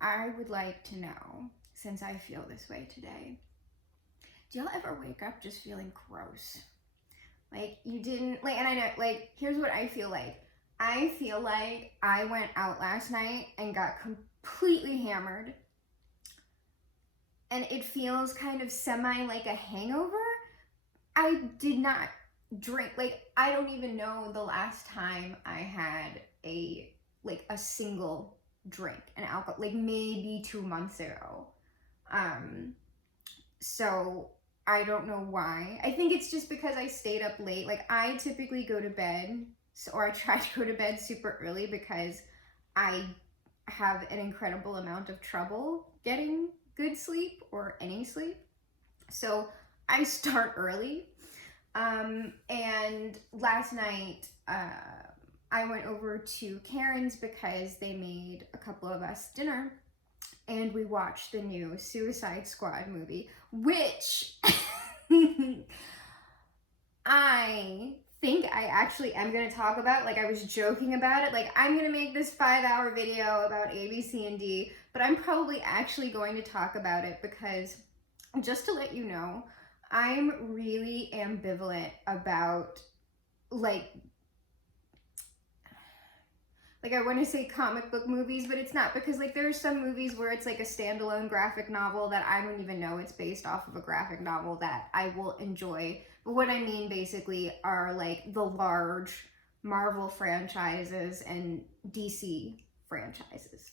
I would like to know, since I feel this way today, do y'all ever wake up just feeling gross? Like, you didn't, like, and I know, like, here's what I feel like. I feel like I went out last night and got completely hammered, and it feels kind of semi like a hangover. I did not drink, like, I don't even know the last time I had a single drink, an alcohol, like maybe 2 months ago. So I don't know why. I think it's just because I stayed up late. Like, I typically go to bed, or I try to go to bed super early because I have an incredible amount of trouble getting good sleep or any sleep. So I start early. And last night, I went over to Karen's because they made a couple of us dinner, and we watched the new Suicide Squad movie, which I think I actually am going to talk about. Like, I was joking about it. Like, I'm going to make this 5-hour video about A, B, C, and D, but I'm probably actually going to talk about it because, just to let you know, I'm really ambivalent about, like I want to say comic book movies, but it's not, because like there are some movies where it's like a standalone graphic novel that I don't even know it's based off of a graphic novel that I will enjoy. But what I mean basically are like the large Marvel franchises and DC franchises.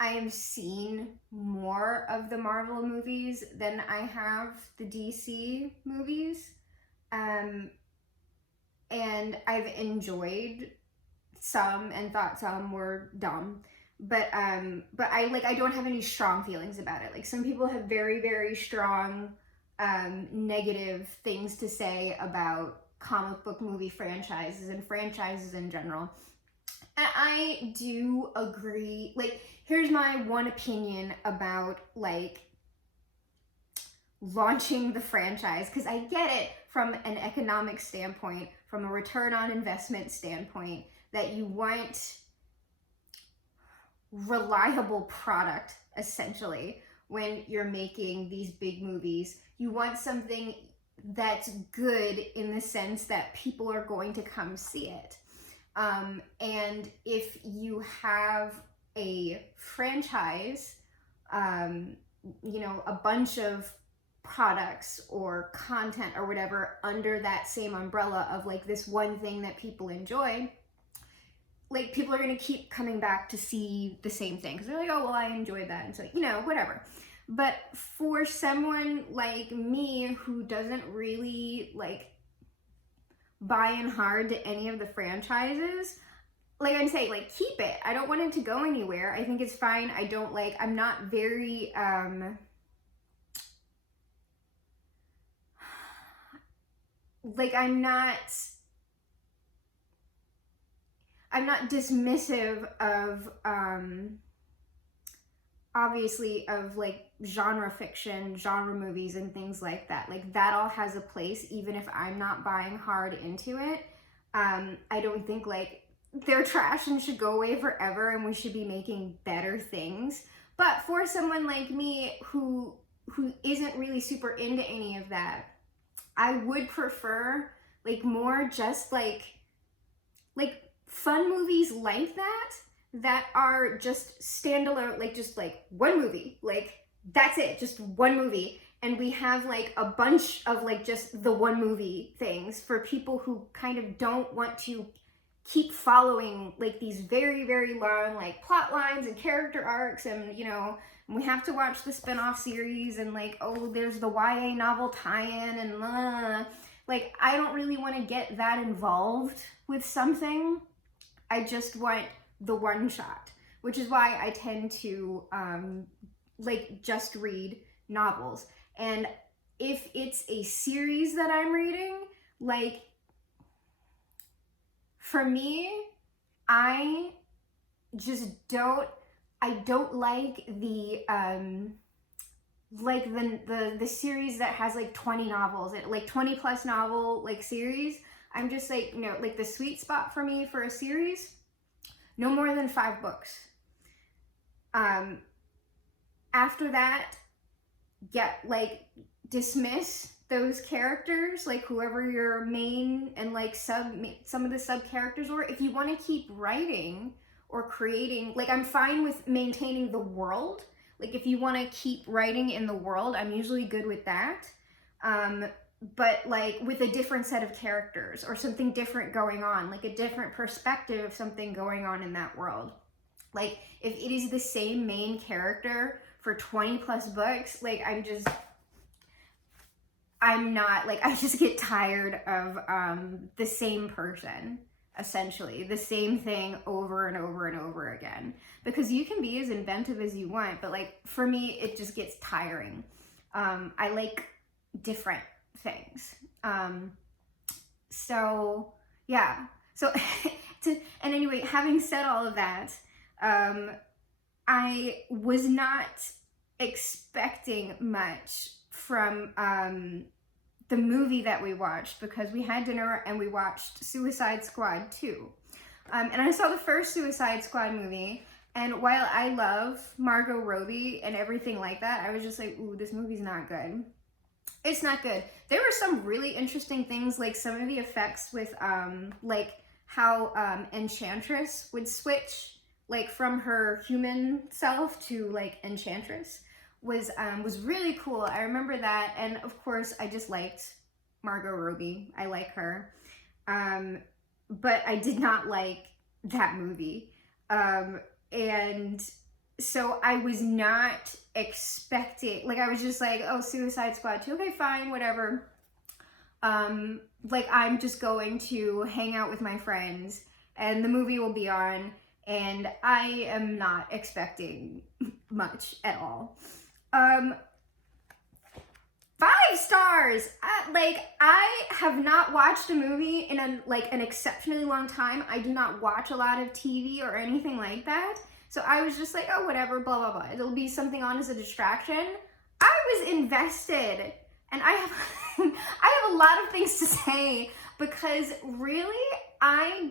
I have seen more of the Marvel movies than I have the DC movies. And I've enjoyed some and thought some were dumb, but I don't have any strong feelings about it. Like, some people have very, very strong negative things to say about comic book movie franchises and franchises in general. And I do agree. Like, here's my one opinion about like launching the franchise, because I get it from an economic standpoint, from a return on investment standpoint, that you want reliable product, essentially, when you're making these big movies. You want something that's good in the sense that people are going to come see it. And if you have a franchise, you know, a bunch of products or content or whatever under that same umbrella of like this one thing that people enjoy, like, people are going to keep coming back to see the same thing because they're like, oh, well, I enjoyed that, and so, you know, whatever. But for someone like me who doesn't really like buy in hard to any of the franchises, like I'm saying, like, keep it. I don't want it to go anywhere. I think it's fine. I'm not very like, I'm not dismissive of obviously of like genre fiction, genre movies and things like that. Like, that all has a place, even if I'm not buying hard into it. I don't think like they're trash and should go away forever and we should be making better things. But for someone like me who isn't really super into any of that, I would prefer like more just like fun movies like that are just standalone, like just like one movie, like that's it, just one movie. And we have like a bunch of like just the one movie things for people who kind of don't want to keep following like these very, very long like plot lines and character arcs, and you know, we have to watch the spin-off series and like, oh, there's the YA novel tie-in and like, I don't really want to get that involved with something. I just want the one shot, which is why I tend to like just read novels. And if it's a series that I'm reading, like, for me, I don't like the series that has like 20 novels, like 20 plus novel like series. I'm just like, you know, like the sweet spot for me for a series, no more than 5 books. After that, dismiss those characters, like whoever your main and like some of the sub characters were. If you want to keep writing or creating, like, I'm fine with maintaining the world. Like, if you want to keep writing in the world, I'm usually good with that. But like with a different set of characters or something different going on, like a different perspective of something going on in that world. Like, if it is the same main character for 20 plus books, like, I just get tired of the same person, essentially, the same thing over and over and over again. Because you can be as inventive as you want, but like, for me, it just gets tiring. I like different things. So yeah. So, and anyway, having said all of that, I was not expecting much from the movie that we watched, because we had dinner and we watched Suicide Squad 2. And I saw the first Suicide Squad movie, and while I love Margot Robbie and everything like that, I was just like, ooh, this movie's not good. It's not good. There were some really interesting things, like some of the effects with like how Enchantress would switch, like from her human self to like Enchantress, was really cool. I remember that, and of course I just liked Margot Robbie. I like her, but I did not like that movie, and so I was not expecting, like, I was just like, oh, Suicide Squad 2, okay, fine, whatever. Like, I'm just going to hang out with my friends and the movie will be on, and I am not expecting much at all. 5 stars! I have not watched a movie in an exceptionally long time. I do not watch a lot of TV or anything like that. So I was just like, oh, whatever, blah, blah, blah. It'll be something on as a distraction. I was invested. And I have, I have a lot of things to say, because really, I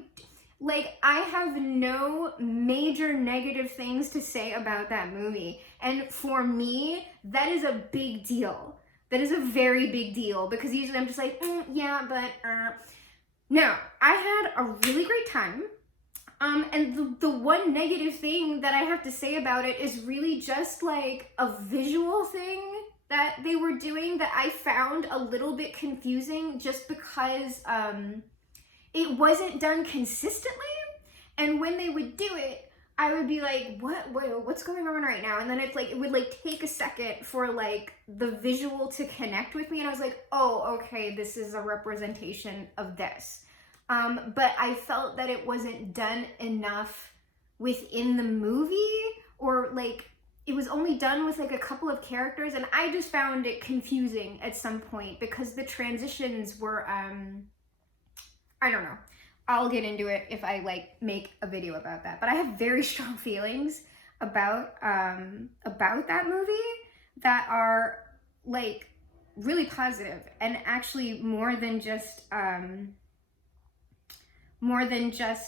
have no major negative things to say about that movie. And for me, that is a big deal. That is a very big deal, because usually I'm just like, yeah, but, no, I had a really great time. And the one negative thing that I have to say about it is really just like a visual thing that they were doing that I found a little bit confusing, just because it wasn't done consistently. And when they would do it, I would be like, what's going on right now? And then it's like, it would like take a second for like the visual to connect with me. And I was like, oh, okay, this is a representation of this. But I felt that it wasn't done enough within the movie, or like it was only done with like a couple of characters, and I just found it confusing at some point, because the transitions were, I don't know. I'll get into it if I like make a video about that. But I have very strong feelings about that movie that are like really positive, and actually more than just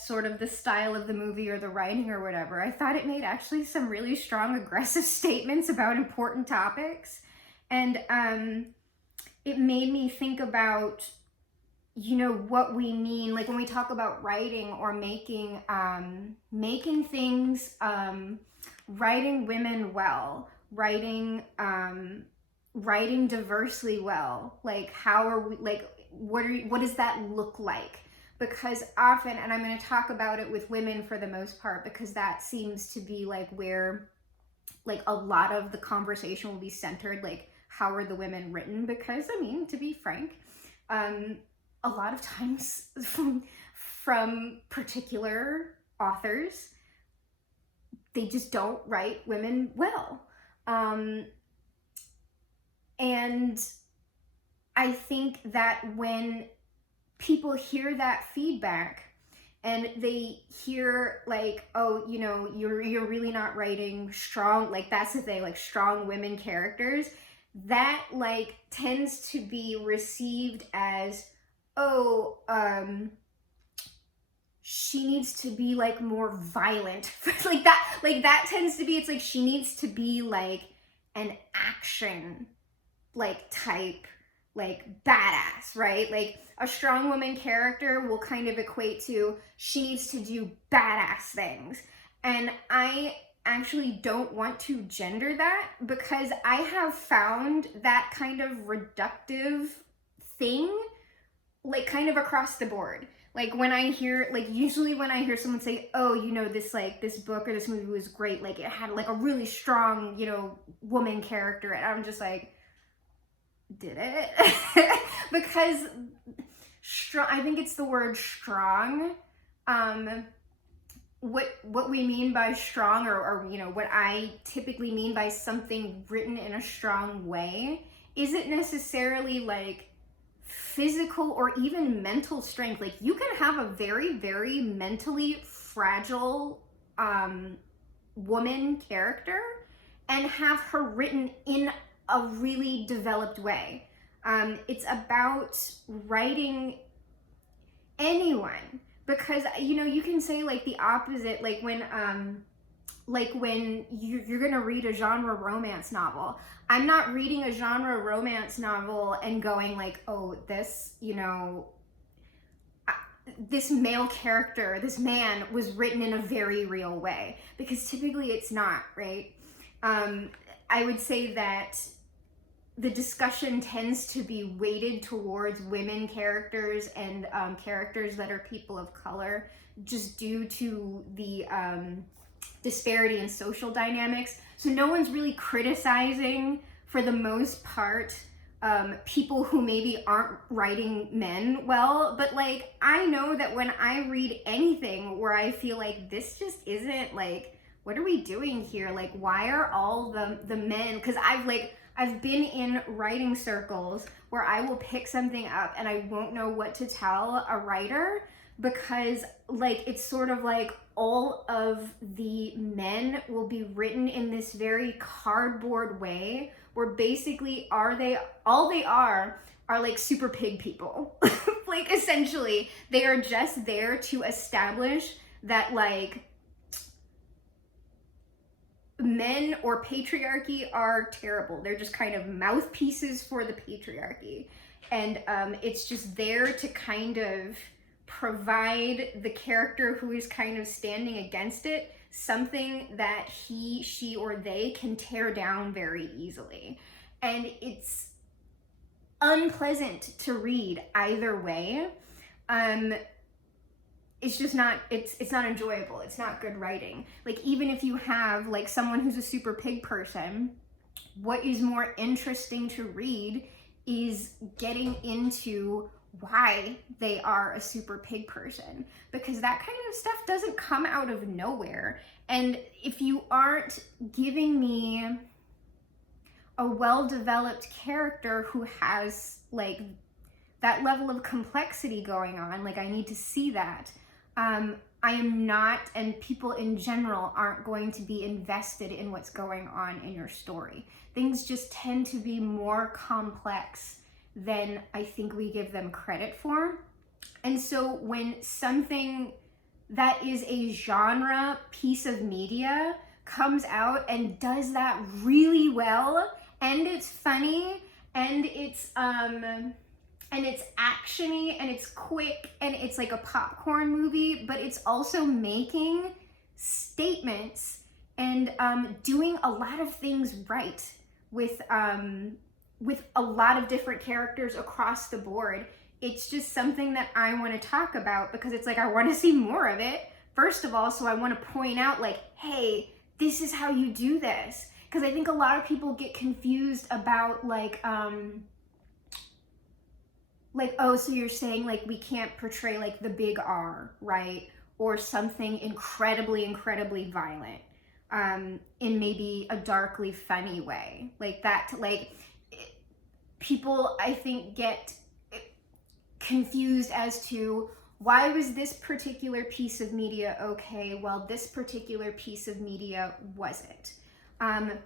sort of the style of the movie or the writing or whatever. I thought it made actually some really strong, aggressive statements about important topics. And it made me think about, you know, what we mean, like when we talk about writing or making things, writing women well, writing diversely well. Like, how are we, like, what does that look like? Because often, and I'm going to talk about it with women for the most part, because that seems to be like where like a lot of the conversation will be centered, like how are the women written? Because I mean, to be frank, a lot of times from particular authors, they just don't write women well. And I think that when people hear that feedback and they hear like, oh, you know, you're really not writing strong, like that's the thing, like strong women characters, that like tends to be received as, oh, she needs to be like more violent. Like that tends to be, it's like she needs to be like an action like type, like badass, right? Like a strong woman character will kind of equate to she needs to do badass things. And I actually don't want to gender that, because I have found that kind of reductive thing like kind of across the board. Like when I hear, like usually when I hear someone say, oh, you know, this book or this movie was great, like it had like a really strong, you know, woman character, and I'm just like, did it? Because strong, I think it's the word strong. What we mean by strong, or you know, what I typically mean by something written in a strong way, isn't necessarily like physical or even mental strength. Like you can have a very, very mentally fragile woman character and have her written in a really developed way. It's about writing anyone, because you know, you can say like the opposite, like when you're gonna read a genre romance novel. I'm not reading a genre romance novel and going like, oh, this, you know, this male character, this man was written in a very real way, because typically it's not, right? I would say that the discussion tends to be weighted towards women characters and characters that are people of color, just due to the disparity in social dynamics. So no one's really criticizing, for the most part, people who maybe aren't writing men well, but like I know that when I read anything where I feel like this just isn't, like, what are we doing here? Like, why are all the men, because I've been in writing circles where I will pick something up and I won't know what to tell a writer, because like it's sort of like all of the men will be written in this very cardboard way, where basically all they are like super pig people. Like essentially they are just there to establish that like men or patriarchy are terrible. They're just kind of mouthpieces for the patriarchy. And it's just there to kind of provide the character who is kind of standing against it something that he, she, or they can tear down very easily. And it's unpleasant to read either way. It's just not, it's not enjoyable. It's not good writing. Like even if you have like someone who's a super pig person, what is more interesting to read is getting into why they are a super pig person, because that kind of stuff doesn't come out of nowhere. And if you aren't giving me a well-developed character who has like that level of complexity going on, like I need to see that. I am not, and people in general aren't going to be invested in what's going on in your story. Things just tend to be more complex than I think we give them credit for. And so when something that is a genre piece of media comes out and does that really well, and it's funny, and it's actiony, and it's quick, and it's like a popcorn movie, but it's also making statements and doing a lot of things right with a lot of different characters across the board. It's just something that I want to talk about, because it's like I want to see more of it, first of all, so I want to point out like, hey, this is how you do this. Because I think a lot of people get confused about like, oh, so you're saying like we can't portray like the big R, right? Or something incredibly, incredibly violent in maybe a darkly funny way. Like that, like people I think get confused as to why was this particular piece of media okay while this particular piece of media wasn't. And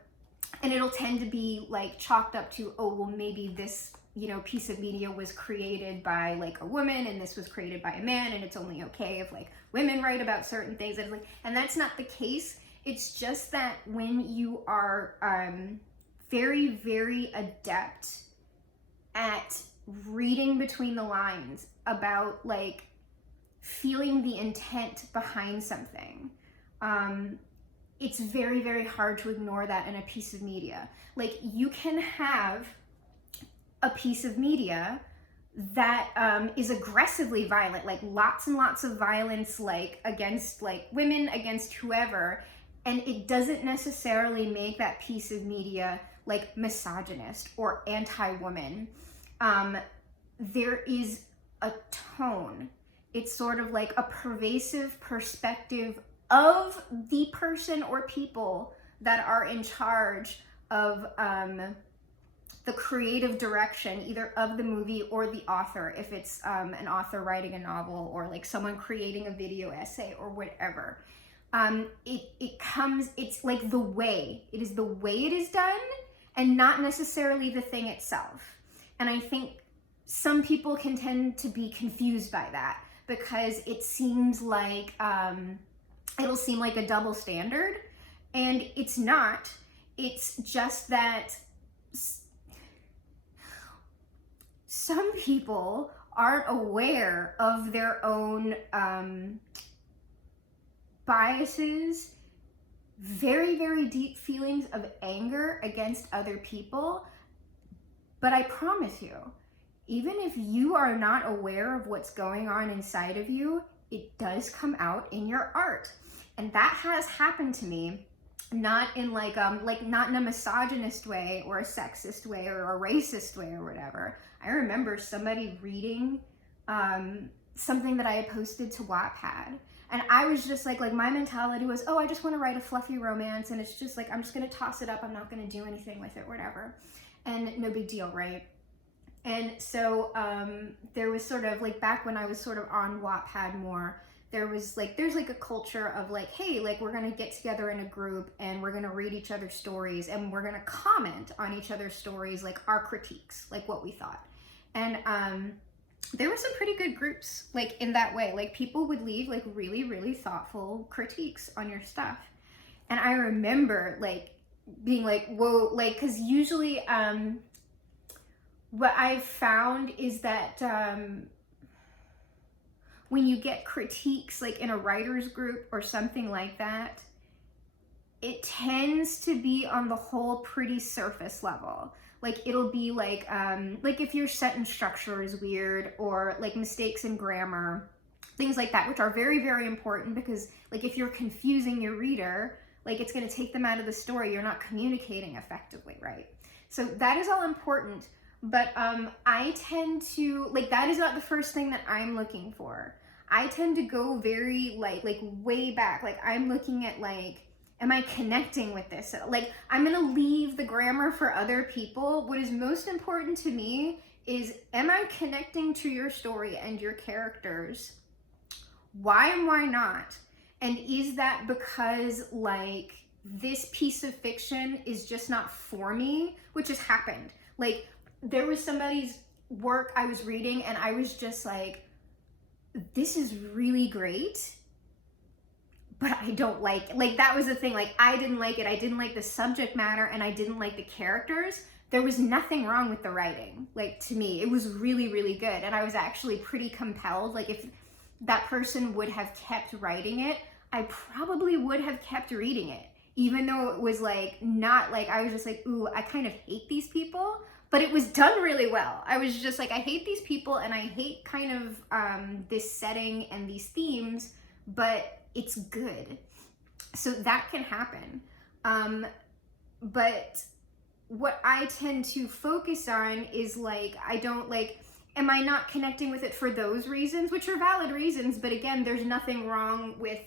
it'll tend to be like chalked up to, oh, well, maybe this, you know, piece of media was created by like a woman and this was created by a man, and it's only okay if like women write about certain things. And like, and that's not the case. It's just that when you are very, very adept at reading between the lines about like feeling the intent behind something, it's very, very hard to ignore that in a piece of media. Like, you can have a piece of media that is aggressively violent, like lots and lots of violence, like against like women, against whoever, and it doesn't necessarily make that piece of media like misogynist or anti-woman. There is a tone. It's sort of like a pervasive perspective of the person or people that are in charge of the creative direction, either of the movie or the author, if it's an author writing a novel or like someone creating a video essay or whatever. It's like the way, it is the way it is done and not necessarily the thing itself. And I think some people can tend to be confused by that because it seems like, it'll seem like a double standard, and it's not. It's just that some people aren't aware of their own biases, very, very deep feelings of anger against other people. But I promise you, even if you are not aware of what's going on inside of you, it does come out in your art. And that has happened to me, not in like not in a misogynist way or a sexist way or a racist way or whatever. I remember somebody reading something that I had posted to Wattpad, and I was just like my mentality was, oh, I just want to write a fluffy romance, and it's just like, I'm just gonna toss it up, I'm not gonna do anything with it, whatever, and no big deal, right? And so there was sort of like, back when I was sort of on Wattpad more, there's like a culture of like, hey, like we're gonna get together in a group and we're gonna read each other's stories and we're gonna comment on each other's stories, like our critiques, like what we thought. And there were some pretty good groups like in that way. Like people would leave like really, really thoughtful critiques on your stuff. And I remember like being like, whoa, like, cause usually what I've found is that when you get critiques like in a writer's group or something like that, it tends to be on the whole pretty surface level. Like it'll be like if your sentence structure is weird, or like mistakes in grammar, things like that, which are very, very important, because like if you're confusing your reader, like it's gonna take them out of the story. You're not communicating effectively, right? So that is all important. But I tend to, like, that is not the first thing that I'm looking for. I tend to go very, like way back. Like, I'm looking at, like, am I connecting with this? Like, I'm gonna leave the grammar for other people. What is most important to me is, am I connecting to your story and your characters? Why and why not? And is that because, like, this piece of fiction is just not for me? Which has happened. Like, there was somebody's work I was reading and I was just like, this is really great, but I don't like it. Like, that was the thing. Like, I didn't like it. I didn't like the subject matter and I didn't like the characters. There was nothing wrong with the writing. Like, to me, it was really, really good. And I was actually pretty compelled. Like, if that person would have kept writing it, I probably would have kept reading it. Even though it was like, not like, I was just like, ooh, I kind of hate these people. But it was done really well. I was just like, I hate these people and I hate kind of this setting and these themes, but it's good. So that can happen. But what I tend to focus on is like, I don't like, am I not connecting with it for those reasons, which are valid reasons, but again, there's nothing wrong with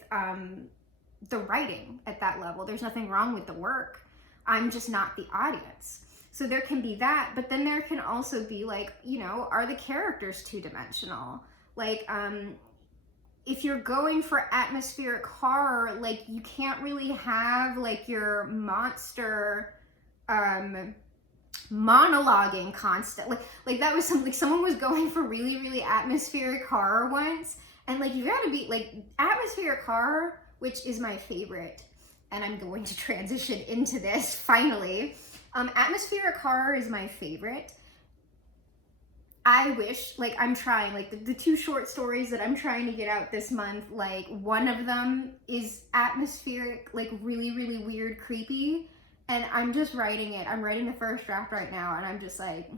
the writing at that level. There's nothing wrong with the work. I'm just not the audience. So there can be that, but then there can also be like, you know, are the characters two-dimensional? Like, if you're going for atmospheric horror, like you can't really have like your monster monologuing constantly. Like that was something, like someone was going for really, really atmospheric horror once. And like, you gotta be like, atmospheric horror, which is my favorite. And I'm going to transition into this finally. Atmospheric horror is my favorite. I wish, like I'm trying, like the 2 short stories that I'm trying to get out this month, like one of them is atmospheric, like really, really weird, creepy. And I'm just writing it. I'm writing the first draft right now. And I'm just like,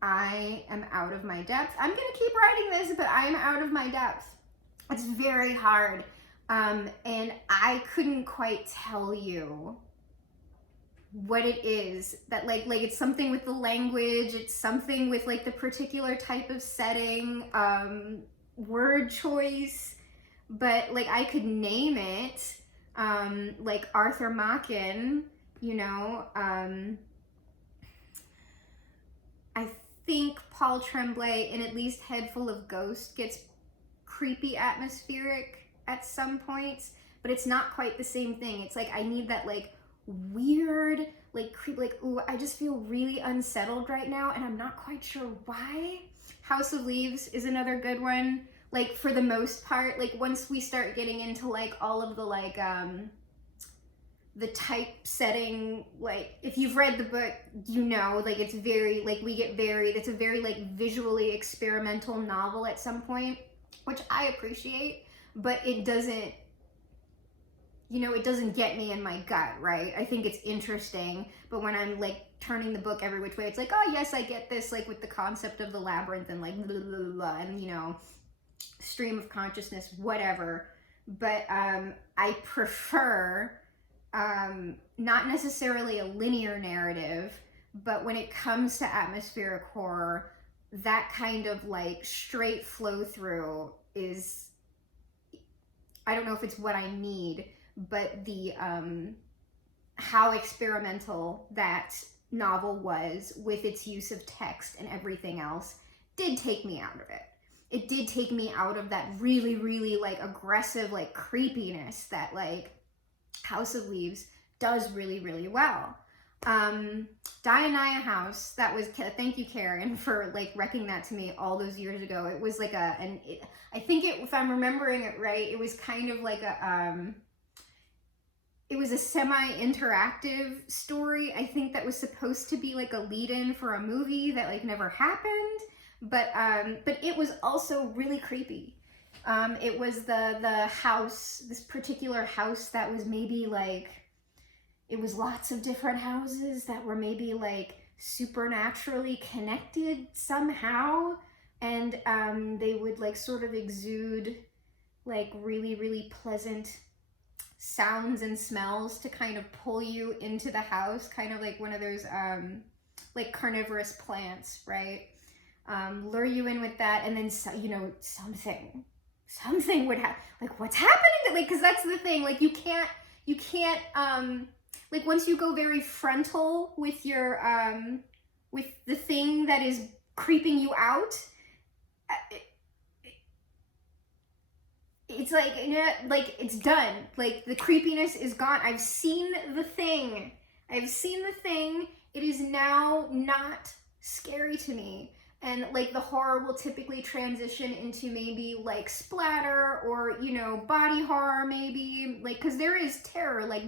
I am out of my depth. I'm going to keep writing this, but I'm out of my depth. It's very hard. And I couldn't quite tell you what it is that like it's something with the language, it's something with like the particular type of setting, word choice, but like I could name it, like Arthur Machen, you know, I think Paul Tremblay in at least Head Full of Ghosts gets creepy atmospheric at some points, but it's not quite the same thing. It's like I need that like weird, like creep, like, ooh, I just feel really unsettled right now and I'm not quite sure why. House of Leaves is another good one. Like for the most part, like once we start getting into like all of the like the typesetting, like if you've read the book, you know, like it's very like it's a very like visually experimental novel at some point, which I appreciate, but it doesn't, you know, it doesn't get me in my gut, right? I think it's interesting, but when I'm like turning the book every which way, it's like, oh yes, I get this, like with the concept of the labyrinth and like blah, blah, blah, blah, and you know, stream of consciousness, whatever. But I prefer not necessarily a linear narrative, but when it comes to atmospheric horror, that kind of like straight flow through is, I don't know if it's what I need, but the how experimental that novel was with its use of text and everything else did take me out of it. It did take me out of that really, really like aggressive like creepiness that like House of Leaves does really, really well. Diania House, that was, thank you Karen for like wrecking that to me all those years ago. It was like I think it, if I'm remembering it right, it was kind of like it was a semi-interactive story. I think that was supposed to be like a lead-in for a movie that like never happened, but it was also really creepy. It was the house, this particular house that was maybe like, it was lots of different houses that were maybe like supernaturally connected somehow, and they would like sort of exude like really, really pleasant sounds and smells to kind of pull you into the house, kind of like one of those like carnivorous plants, right? Lure you in with that, and then you know, something would happen. Like what's happening? Like, because that's the thing. Like you can't like once you go very frontal with your with the thing that is creeping you out, it's like, like it's done. Like the creepiness is gone. I've seen the thing. It is now not scary to me. And like the horror will typically transition into maybe like splatter or, you know, body horror maybe, like, because there is terror, like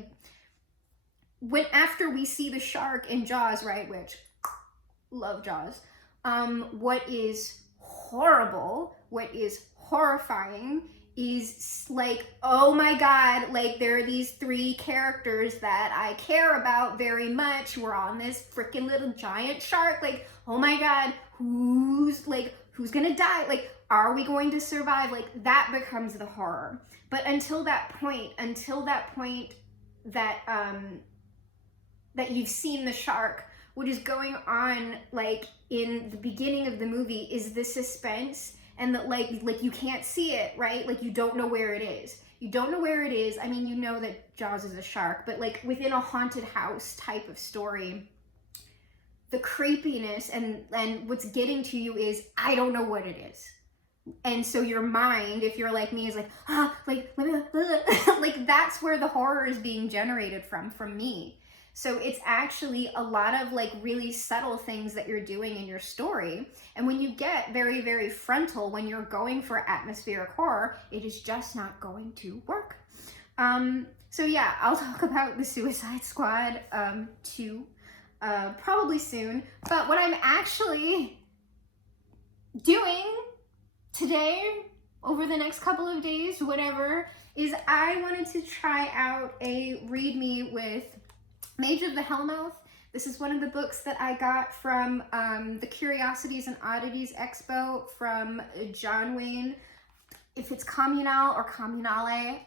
when after we see the shark in Jaws, right, which love Jaws, what is horrible, what is horrifying is like, oh my god, like there are these 3 characters that I care about very much. We're on this freaking little giant shark, like, oh my god, who's gonna die? Like, are we going to survive? Like, that becomes the horror. But until that point that that you've seen the shark, what is going on like in the beginning of the movie is the suspense, and that like you can't see it, right? Like you don't know where it is. I mean, you know that Jaws is a shark, but like within a haunted house type of story, the creepiness and what's getting to you is, I don't know what it is. And so your mind, if you're like me, is like, like that's where the horror is being generated from me. So it's actually a lot of like really subtle things that you're doing in your story. And when you get very, very frontal, when you're going for atmospheric horror, it is just not going to work. So yeah, I'll talk about the Suicide Squad 2 probably soon. But what I'm actually doing today, over the next couple of days, whatever, is I wanted to try out a read me with Mage of the Hellmouth. This is one of the books that I got from the Curiosities and Oddities Expo from John Wayne. If it's Comunale or Comunale,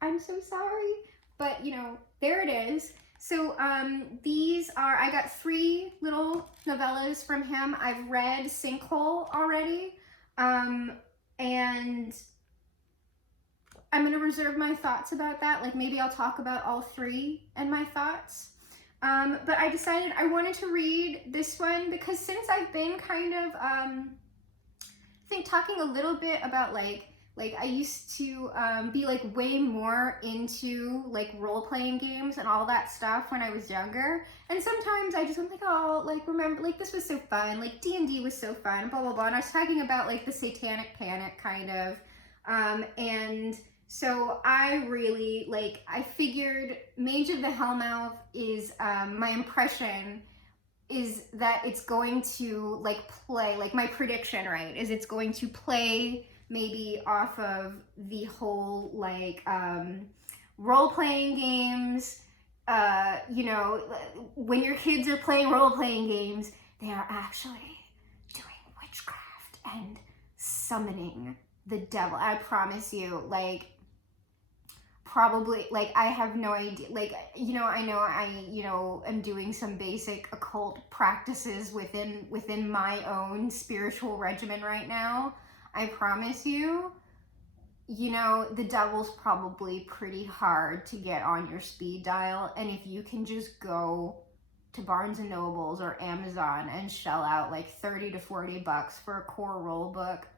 I'm so sorry, but you know, there it is. So these are, I got 3 little novellas from him. I've read Sinkhole already, and I'm going to reserve my thoughts about that. Like maybe I'll talk about all 3 and my thoughts. But I decided I wanted to read this one because since I've been kind of, I think talking a little bit about like I used to be like way more into like role-playing games and all that stuff when I was younger. And sometimes I just went like, oh, like remember, like this was so fun, like D&D was so fun, blah, blah, blah. And I was talking about like the Satanic Panic kind of. And so I really, like, I figured Mage of the Hellmouth is, my impression is that it's going to like play, like my prediction, right, is it's going to play maybe off of the whole like role-playing games. You know, when your kids are playing role-playing games, they are actually doing witchcraft and summoning the devil. I promise you, like, probably, like, I have no idea, like, you know, I know I, you know, am doing some basic occult practices within my own spiritual regimen right now. I promise you, you know, the devil's probably pretty hard to get on your speed dial. And if you can just go to Barnes and Nobles or Amazon and shell out like 30 to 40 bucks for a core rule book,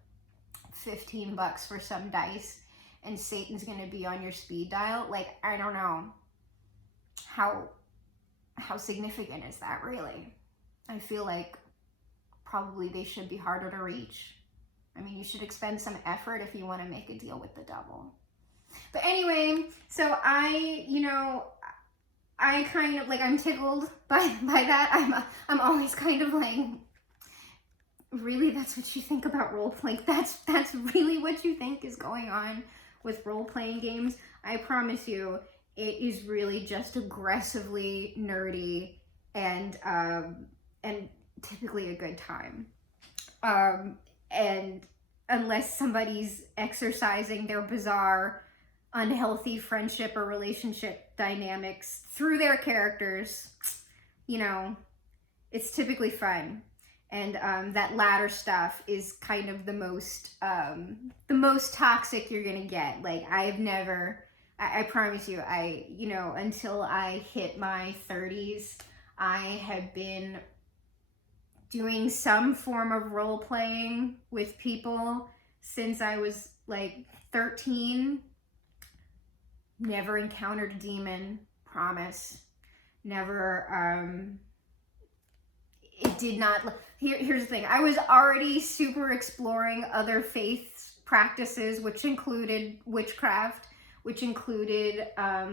15 bucks for some dice, and Satan's gonna be on your speed dial, like, I don't know how significant is that really. I feel like probably they should be harder to reach. I mean, you should expend some effort if you want to make a deal with the devil. But anyway, so I, you know, I kind of like, I'm tickled by that. I'm always kind of like, really, that's what you think about role-playing? That's really what you think is going on with role-playing games? I promise you, it is really just aggressively nerdy and typically a good time. And unless somebody's exercising their bizarre, unhealthy friendship or relationship dynamics through their characters, you know, it's typically fun. And that latter stuff is kind of the most toxic you're gonna get. Like, I promise you, you know, until I hit my 30s, I have been doing some form of role playing with people since I was like 13. Never encountered a demon, promise. Never, it did not, here's the thing, I was already super exploring other faiths practices, which included witchcraft, which included, I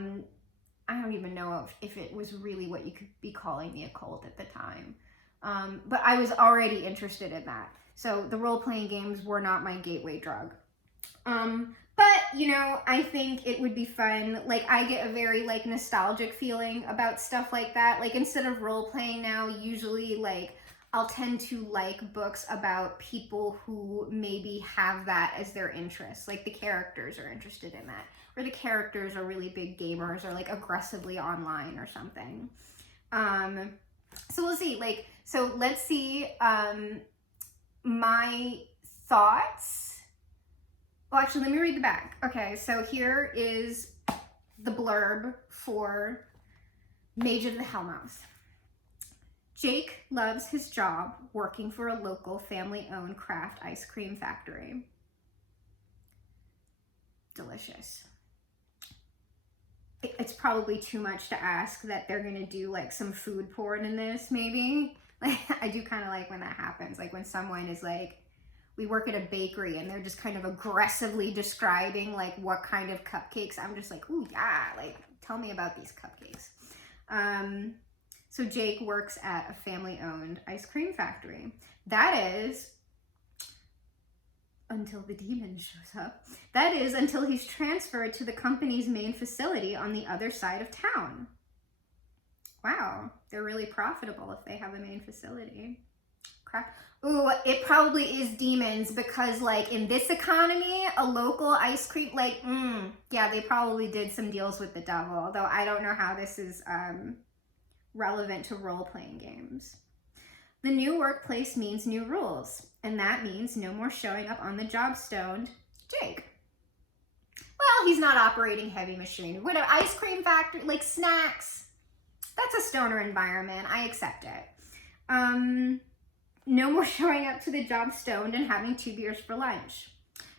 don't even know if it was really what you could be calling the occult at the time. But I was already interested in that. So the role-playing games were not my gateway drug. But, you know, I think it would be fun. Like, I get a very, like, nostalgic feeling about stuff like that. Like, instead of role-playing now, usually, like, I'll tend to like books about people who maybe have that as their interest. Like, the characters are interested in that. Or the characters are really big gamers or, like, aggressively online or something. So we'll see. Like, so let's see my thoughts. Well, actually, let me read the back. Okay, so here is the blurb for Mage of the Hellmouth. Jake loves his job working for a local family-owned craft ice cream factory. Delicious. it's probably too much to ask that they're gonna do like some food porn in this, maybe. Like, I do kind of like when that happens, like when someone is like, we work at a bakery and they're just kind of aggressively describing like what kind of cupcakes. I'm just like, ooh, yeah, like tell me about these cupcakes. So Jake works at a family-owned ice cream factory. That is until the demon shows up. That is until he's transferred to the company's main facility on the other side of town. Wow, they're really profitable if they have a main facility. Crap. Ooh, it probably is demons because like in this economy, a local ice cream, like, yeah, they probably did some deals with the devil, although I don't know how this is relevant to role-playing games. The new workplace means new rules, and that means no more showing up on the job stoned Jake. Well, he's not operating heavy machinery. Whatever, ice cream factory, like snacks, that's a stoner environment. I accept it. No more showing up to the job stoned and having 2 beers for lunch.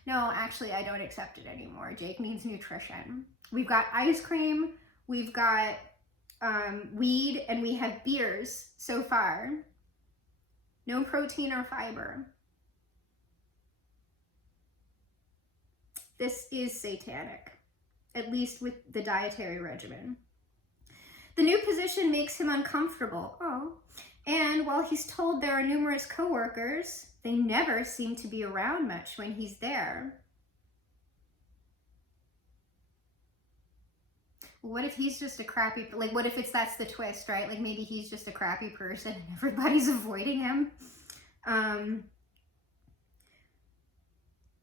No, actually, I don't accept it anymore. Jake needs nutrition. We've got ice cream, we've got weed, and we have beers so far. No protein or fiber. This is satanic, at least with the dietary regimen. The new position makes him uncomfortable. Oh. And while he's told there are numerous coworkers, they never seem to be around much when he's there. What if he's just a crappy, like what if that's the twist, right? Like maybe he's just a crappy person and everybody's avoiding him.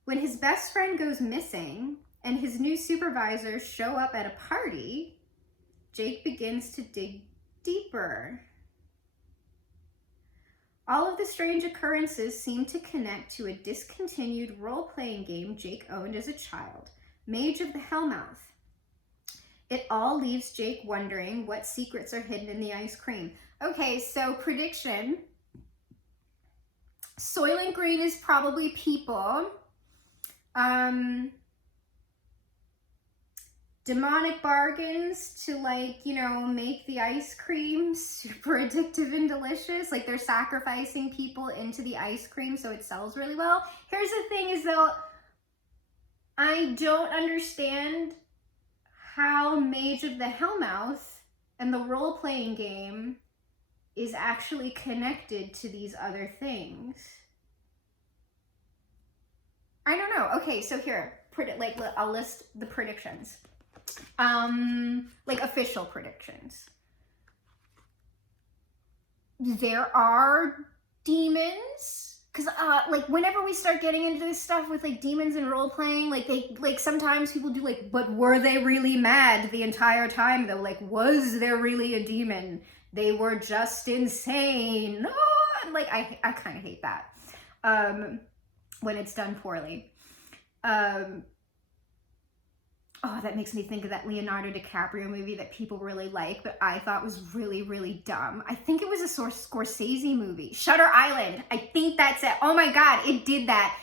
When his best friend goes missing and his new supervisors show up at a party, Jake begins to dig deeper. All of the strange occurrences seem to connect to a discontinued role-playing game Jake owned as a child, Mage of the Hellmouth. It all leaves Jake wondering what secrets are hidden in the ice cream. Okay, so prediction. Soylent Green is probably people. Demonic bargains to like, you know, make the ice cream super addictive and delicious. Like they're sacrificing people into the ice cream so it sells really well. Here's the thing is though, I don't understand how Mage of the Hellmouth and the role-playing game is actually connected to these other things. I don't know. Okay, so here, like I'll list the predictions. Like official predictions. There are demons. Cause like whenever we start getting into this stuff with like demons and role playing, like sometimes people do like, but were they really mad the entire time though? Like, was there really a demon? They were just insane. Oh, like I kind of hate that when it's done poorly. Oh, that makes me think of that Leonardo DiCaprio movie that people really like, but I thought was really, really dumb. I think it was a Scorsese movie. Shutter Island. I think that's it. Oh my God, it did that.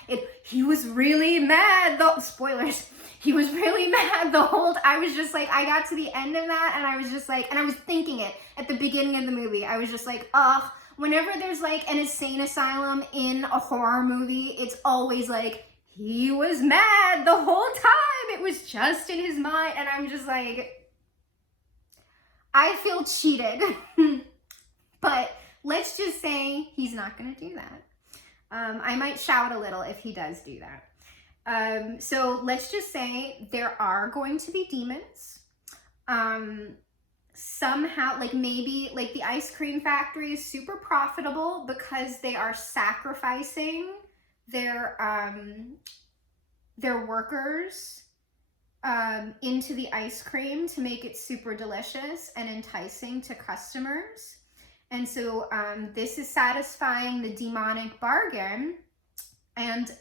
He was really mad. Spoilers. He was really mad the whole time. I was just like, I got to the end of that and I was just like, and I was thinking it at the beginning of the movie. I was just like, ugh. Whenever there's like an insane asylum in a horror movie, it's always like, he was mad the whole time. It was just in his mind. And I'm just like, I feel cheated. But let's just say he's not going to do that. I might shout a little if he does do that. So let's just say there are going to be demons. Somehow, like maybe like the ice cream factory is super profitable because they are sacrificing their workers into the ice cream to make it super delicious and enticing to customers. And so this is satisfying the demonic bargain, and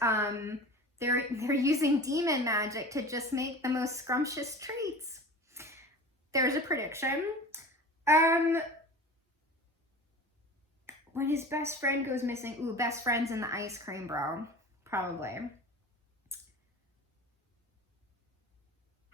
they're using demon magic to just make the most scrumptious treats. There's a prediction. When his best friend goes missing, ooh, best friend's in the ice cream, bro. Probably.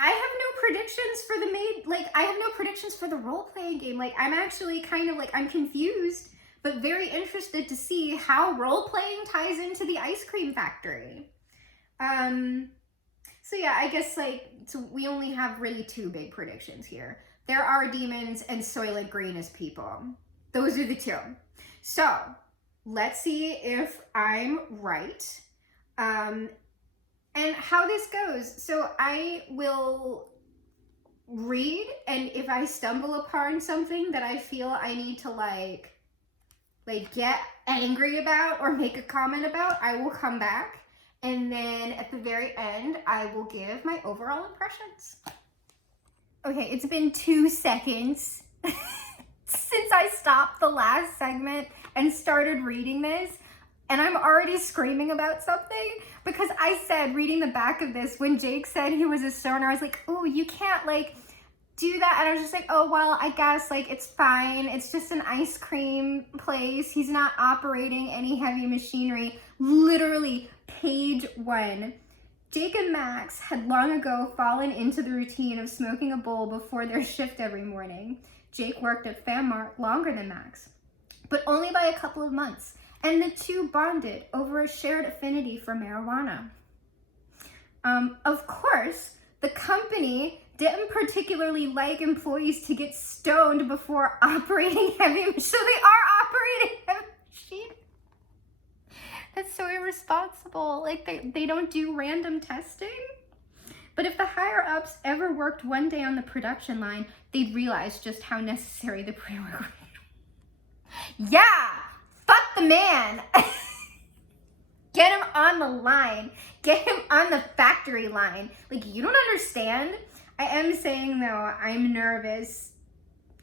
I have no predictions for the Mage, like, I have no predictions for the role-playing game. Like, I'm actually kind of, like, I'm confused, but very interested to see how role-playing ties into the ice cream factory. So yeah, I guess, like, so we only have really 2 big predictions here. There are demons and Soylent Green as people. Those are the 2. So, let's see if I'm right. And how this goes. So I will read, and if I stumble upon something that I feel I need to like get angry about or make a comment about, I will come back. And then at the very end, I will give my overall impressions. Okay, it's been 2 seconds since I stopped the last segment and started reading this, and I'm already screaming about something because I said, reading the back of this, when Jake said he was a stoner, I was like, oh, you can't like do that. And I was just like, oh, well, I guess like it's fine. It's just an ice cream place. He's not operating any heavy machinery. Literally, page 1. Jake and Max had long ago fallen into the routine of smoking a bowl before their shift every morning. Jake worked at FanMart longer than Max, but only by a couple of months, and the 2 bonded over a shared affinity for marijuana. Of course, the company didn't particularly like employees to get stoned before operating heavy, so they are operating heavy machinery. That's so irresponsible. Like, they don't do random testing. But if the higher-ups ever worked one day on the production line, they'd realize just how necessary the pre-work was. Yeah! Fuck the man! Get him on the line. Get him on the factory line. Like, you don't understand? I am saying, though, I'm nervous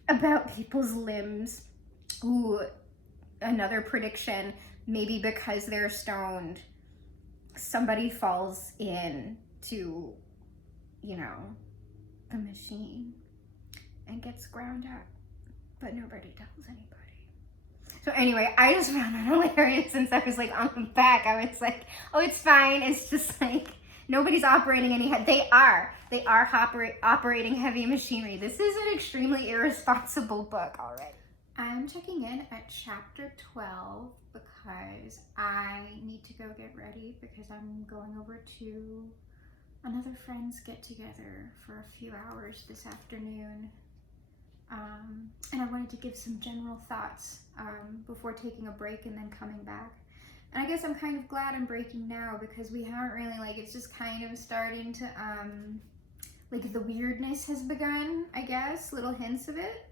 about people's limbs. Ooh, another prediction. Maybe because they're stoned, somebody falls into, you know, the machine and gets ground up, but nobody tells anybody. So anyway, I just found it hilarious since I was like on the back. I was like, oh, it's fine. It's just like nobody's operating any They are operating heavy machinery. This is an extremely irresponsible book already. I'm checking in at chapter 12 because I need to go get ready because I'm going over to another friend's get together for a few hours this afternoon. And I wanted to give some general thoughts before taking a break and then coming back. And I guess I'm kind of glad I'm breaking now because we haven't really, like, it's just kind of starting to, like, the weirdness has begun, I guess, little hints of it.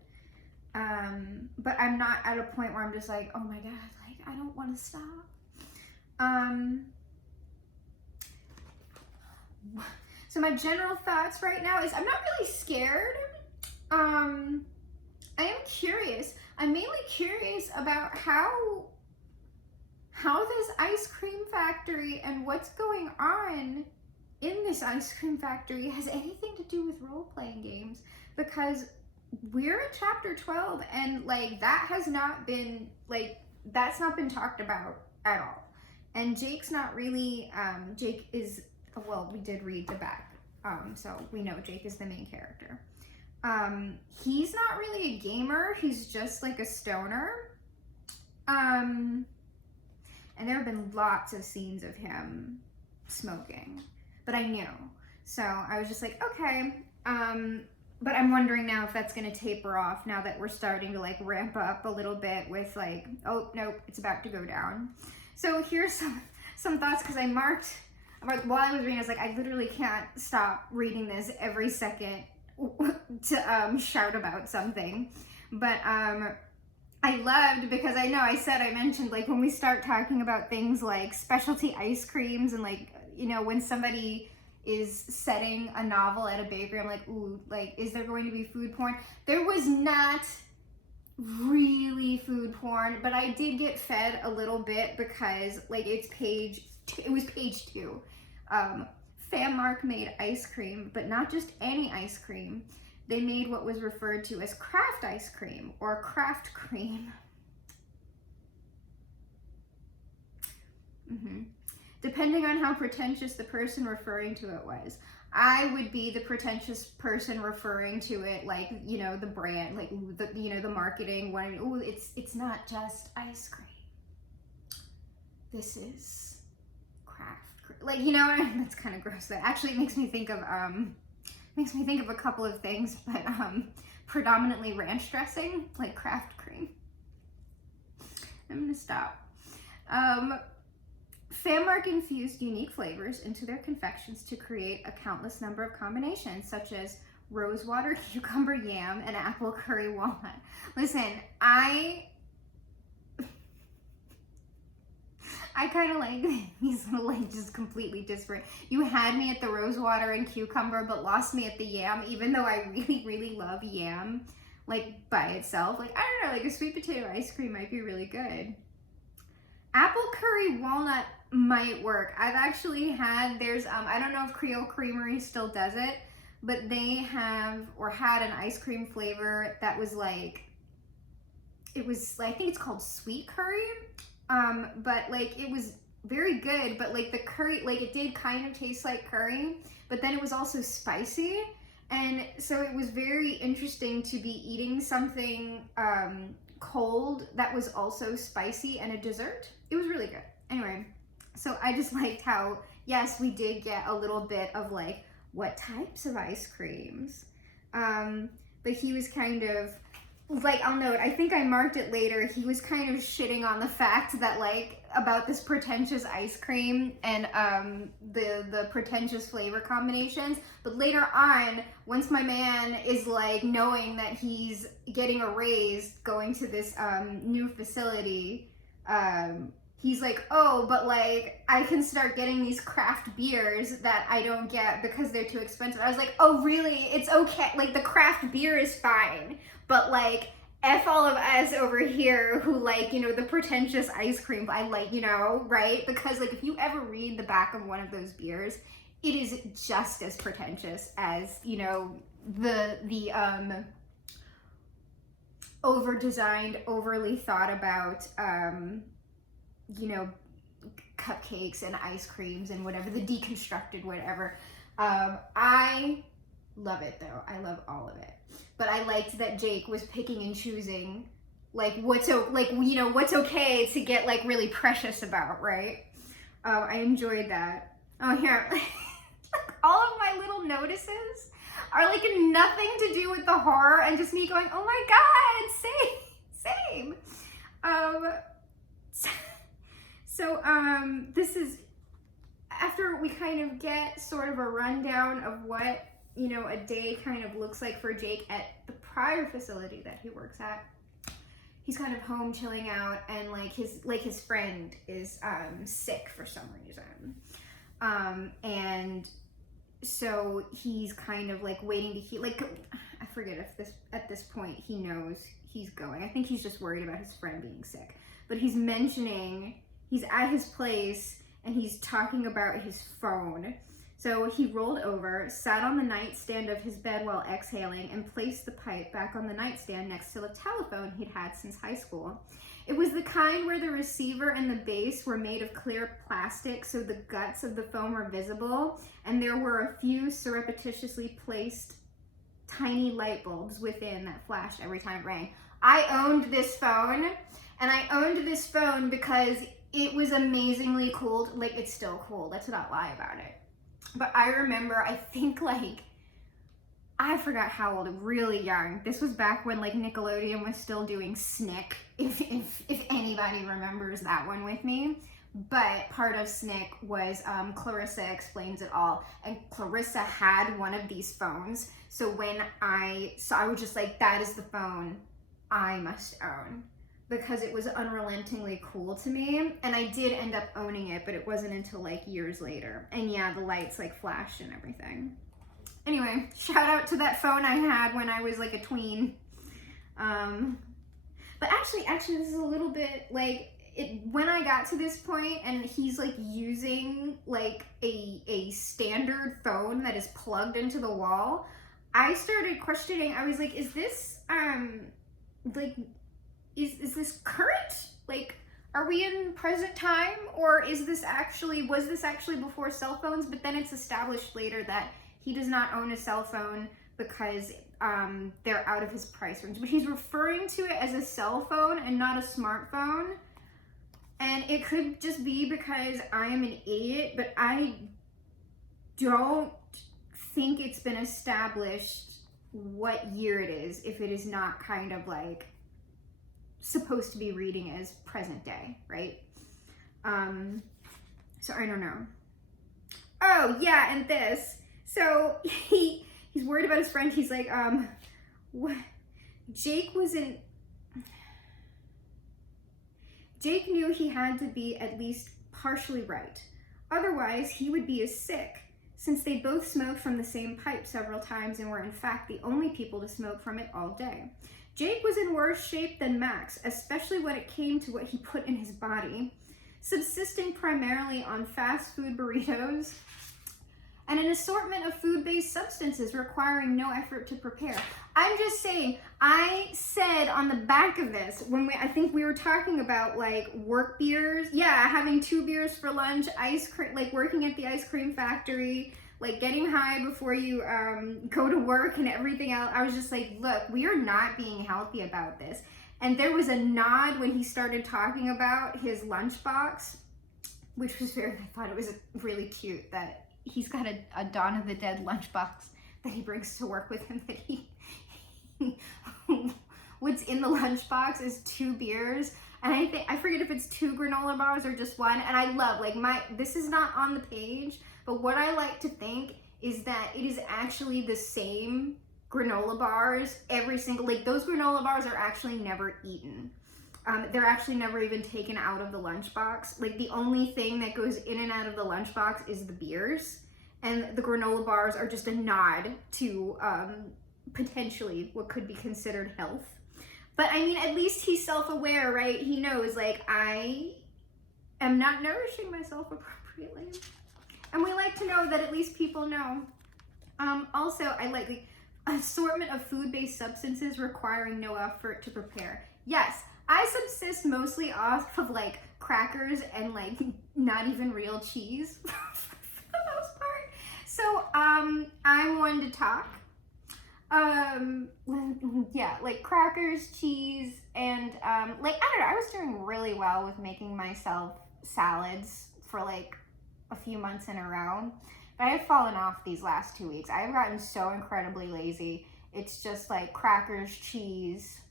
But I'm not at a point where I'm just like, oh my God, like, I don't want to stop. So my general thoughts right now is I'm not really scared. I am curious. I'm mainly curious about how this ice cream factory and what's going on in this ice cream factory has anything to do with role-playing games, because we're at chapter 12 and like that has not been, like, that's not been talked about at all. And Jake's not really, Jake is, well, we did read the back, so we know Jake is the main character. He's not really a gamer, he's just like a stoner. And there have been lots of scenes of him smoking, but I knew. So I was just like, okay, but I'm wondering now if that's gonna taper off now that we're starting to like ramp up a little bit with like, oh, nope, it's about to go down. So here's some thoughts, because I marked, while I was reading, I was like, I literally can't stop reading this every second to shout about something. But I loved, because I know I mentioned like when we start talking about things like specialty ice creams and like, you know, when somebody is setting a novel at a bakery, I'm like, ooh, like, is there going to be food porn? There was not really food porn, but I did get fed a little bit because like it was page 2. FanMart made ice cream, but not just any ice cream. They made what was referred to as craft ice cream or craft cream. depending on how pretentious the person referring to it was. I would be the pretentious person referring to it like, you know, the brand, like the, you know, the marketing one. Oh, it's not just ice cream. This is craft, like, you know, that's kind of gross. That actually makes me think of a couple of things, but predominantly ranch dressing, like craft cream. I'm gonna stop. Fammark infused unique flavors into their confections to create a countless number of combinations, such as rosewater, cucumber, yam, and apple curry walnut. Listen, I kind of like these little, like, just completely disparate. You had me at the rosewater and cucumber, but lost me at the yam, even though I really, really love yam, like, by itself. Like, I don't know, like, a sweet potato ice cream might be really good. Apple curry walnut might work. I've actually had, there's, I don't know if Creole Creamery still does it, but they have, or had an ice cream flavor that was like, it was, I think it's called sweet curry. But like, it was very good, but like the curry, like it did kind of taste like curry, but then it was also spicy. And so it was very interesting to be eating something, cold that was also spicy and a dessert. It was really good. Anyway, so I just liked how, yes, we did get a little bit of like, what types of ice creams? But he was kind of, like, I'll note, I think I marked it later, he was kind of shitting on the fact that, like, about this pretentious ice cream and the pretentious flavor combinations. But later on, once my man is like knowing that he's getting a raise going to this new facility, he's like, oh, but like I can start getting these craft beers that I don't get because they're too expensive. I was like, oh really? It's okay. Like the craft beer is fine, but like F all of us over here who like, you know, the pretentious ice cream, I like, you know, right? Because like if you ever read the back of one of those beers, it is just as pretentious as, you know, the over-designed, overly thought about, you know, cupcakes and ice creams and whatever, the deconstructed whatever. I love it though. I love all of it. But I liked that Jake was picking and choosing like what's you know, what's okay to get like really precious about, right? I enjoyed that. Oh, here, all of my little notices are like nothing to do with the horror and just me going, oh my god, same. So this is after we kind of get sort of a rundown of what, you know, a day kind of looks like for Jake at the prior facility that he works at. He's kind of home chilling out, and like his friend is sick for some reason. And so he's kind of like waiting to hear, like, I forget if at this point he knows he's going. I think he's just worried about his friend being sick. But he's mentioning, he's at his place and he's talking about his phone. So he rolled over, sat on the nightstand of his bed while exhaling, and placed the pipe back on the nightstand next to the telephone he'd had since high school. It was the kind where the receiver and the base were made of clear plastic, so the guts of the phone were visible, and there were a few surreptitiously placed tiny light bulbs within that flashed every time it rang. I owned this phone, and I owned this phone because it was amazingly cool. Like, it's still cool. Let's not lie about it. But I remember, I think like, I forgot how old, really young. This was back when like Nickelodeon was still doing Snick, if anybody remembers that one with me. But part of Snick was Clarissa Explains It All. And Clarissa had one of these phones. So when I was just like, that is the phone I must own. Because it was unrelentingly cool to me. And I did end up owning it, but it wasn't until like years later. And yeah, the lights like flashed and everything. Anyway, shout out to that phone I had when I was like a tween. But actually this is a little bit like, when I got to this point and he's like using like a standard phone that is plugged into the wall, I started questioning. I was like, is this like, is this current? Like, are we in present time, or was this actually before cell phones? But then it's established later that he does not own a cell phone because they're out of his price range. But he's referring to it as a cell phone and not a smartphone. And it could just be because I am an idiot, but I don't think it's been established what year it is, if it is not kind of like supposed to be reading as present day, right? So I don't know. Oh yeah, and this. So he's worried about his friend. He's like, what? Jake knew he had to be at least partially right. Otherwise, he would be as sick, since they both smoked from the same pipe several times and were in fact the only people to smoke from it all day. Jake was in worse shape than Max, especially when it came to what he put in his body, subsisting primarily on fast food burritos and an assortment of food-based substances requiring no effort to prepare. I'm just saying, I said on the back of this, I think we were talking about like work beers. Yeah, having 2 beers for lunch, ice cream, like working at the ice cream factory, like getting high before you go to work and everything else. I was just like, look, we are not being healthy about this. And there was a nod when he started talking about his lunchbox, which was I thought it was really cute that he's got a Dawn of the Dead lunchbox that he brings to work with him, that he what's in the lunchbox is 2 beers, and I forget if it's 2 granola bars or just 1. And I love, like, this is not on the page, but what I like to think is that it is actually the same granola bars every single, like, those granola bars are actually never eaten. They're actually never even taken out of the lunchbox. Like, the only thing that goes in and out of the lunchbox is the beers, and the granola bars are just a nod to potentially what could be considered health. But I mean, at least he's self-aware, right? He knows, like, I am not nourishing myself appropriately. And we like to know that at least people know. Also, I like the assortment of food-based substances requiring no effort to prepare. Yes, I subsist mostly off of like crackers and like not even real cheese for the most part. So I'm one to talk. Yeah, like crackers, cheese, and like I don't know, I was doing really well with making myself salads for like a few months in a row. But I have fallen off these last 2 weeks. I have gotten so incredibly lazy. It's just like crackers, cheese,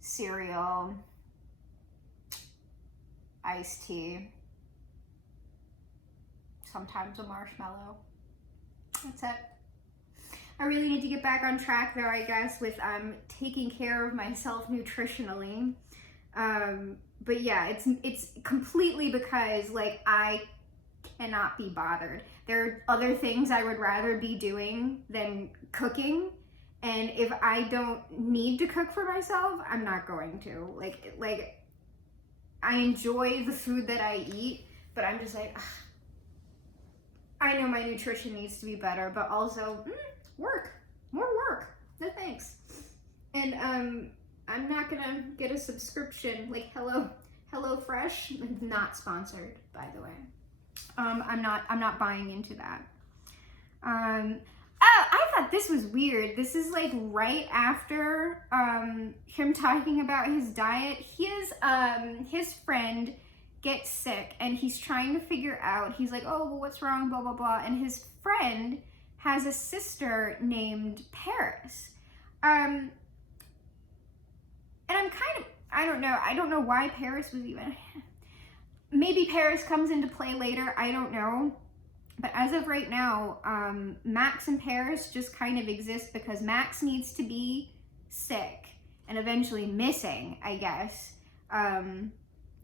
cereal, iced tea, sometimes a marshmallow. That's it. I really need to get back on track though, I guess, with taking care of myself nutritionally. But yeah, it's completely because like I cannot be bothered. There are other things I would rather be doing than cooking. And if I don't need to cook for myself, I'm not going to. Like I enjoy the food that I eat, but I'm just like, ugh. I know my nutrition needs to be better, but also more work. No thanks. And I'm not gonna get a subscription like HelloFresh, not sponsored, by the way. I'm not buying into that. Oh, I thought this was weird. This is like right after him talking about his diet. His friend gets sick and he's trying to figure out, he's like, oh, well, what's wrong, blah, blah, blah. And his friend has a sister named Paris. And I'm kind of, I don't know why Paris was even, maybe Paris comes into play later, I don't know. But as of right now, Max and Paris just kind of exist because Max needs to be sick and eventually missing, I guess,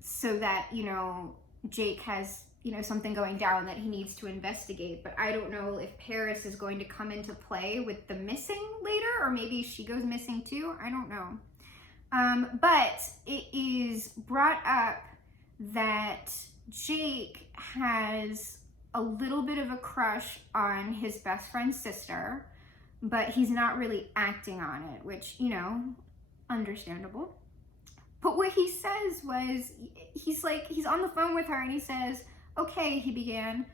so that, you know, Jake has, you know, something going down that he needs to investigate. But I don't know if Paris is going to come into play with the missing later, or maybe she goes missing too. I don't know. But it is brought up that Jake has a little bit of a crush on his best friend's sister, but he's not really acting on it, which, you know, understandable. But what he says was, he's on the phone with her and he says, "Okay," he began,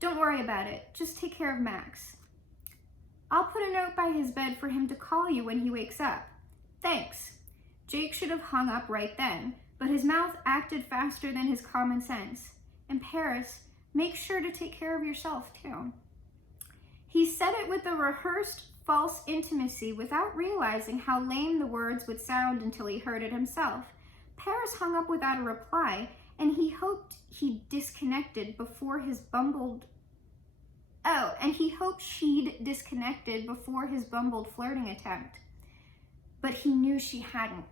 "don't worry about it. Just take care of Max. I'll put a note by his bed for him to call you when he wakes up. Thanks." Jake should have hung up right then, but his mouth acted faster than his common sense. "And Paris, make sure to take care of yourself too." He said it with a rehearsed false intimacy without realizing how lame the words would sound until he heard it himself. Paris hung up without a reply, and he hoped she'd disconnected before his bumbled flirting attempt. But he knew she hadn't.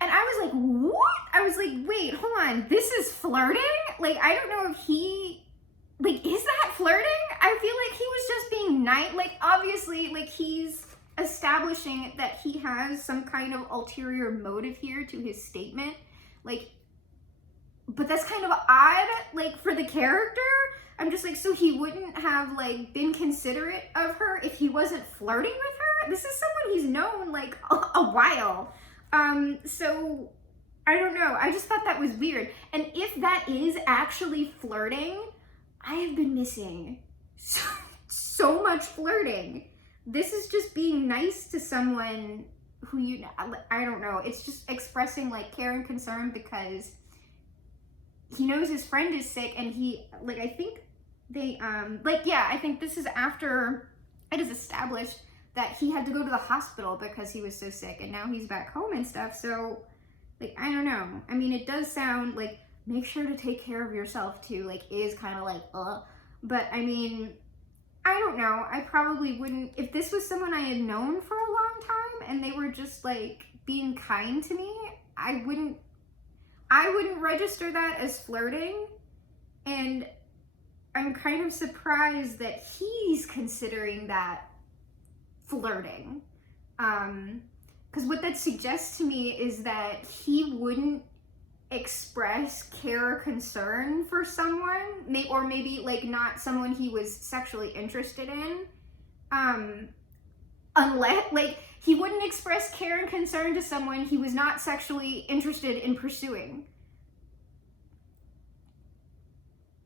And I was like, what? I was like, wait, hold on, this is flirting? Like, I don't know if he, like, is that flirting? I feel like he was just being nice. Like, obviously, like, he's establishing that he has some kind of ulterior motive here to his statement. Like, but that's kind of odd, like, for the character. I'm just like, so he wouldn't have, like, been considerate of her if he wasn't flirting with her? This is someone he's known, like, a while. So, I don't know. I just thought that was weird. And if that is actually flirting, I have been missing so much flirting. This is just being nice to someone who I don't know. It's just expressing, like, care and concern because he knows his friend is sick and he, like, I think they, I think this is after it is established that he had to go to the hospital because he was so sick and now he's back home and stuff. So, like, I don't know. I mean, it does sound like make sure to take care of yourself too, like, is kind of like, but I mean, I don't know. I probably wouldn't, if this was someone I had known for a long time and they were just, like, being kind to me, I wouldn't register that as flirting. And I'm kind of surprised that he's considering that flirting. Because what that suggests to me is that he wouldn't express care or concern for someone, or maybe, like, not someone he was sexually interested in, unless, like, he wouldn't express care and concern to someone he was not sexually interested in pursuing.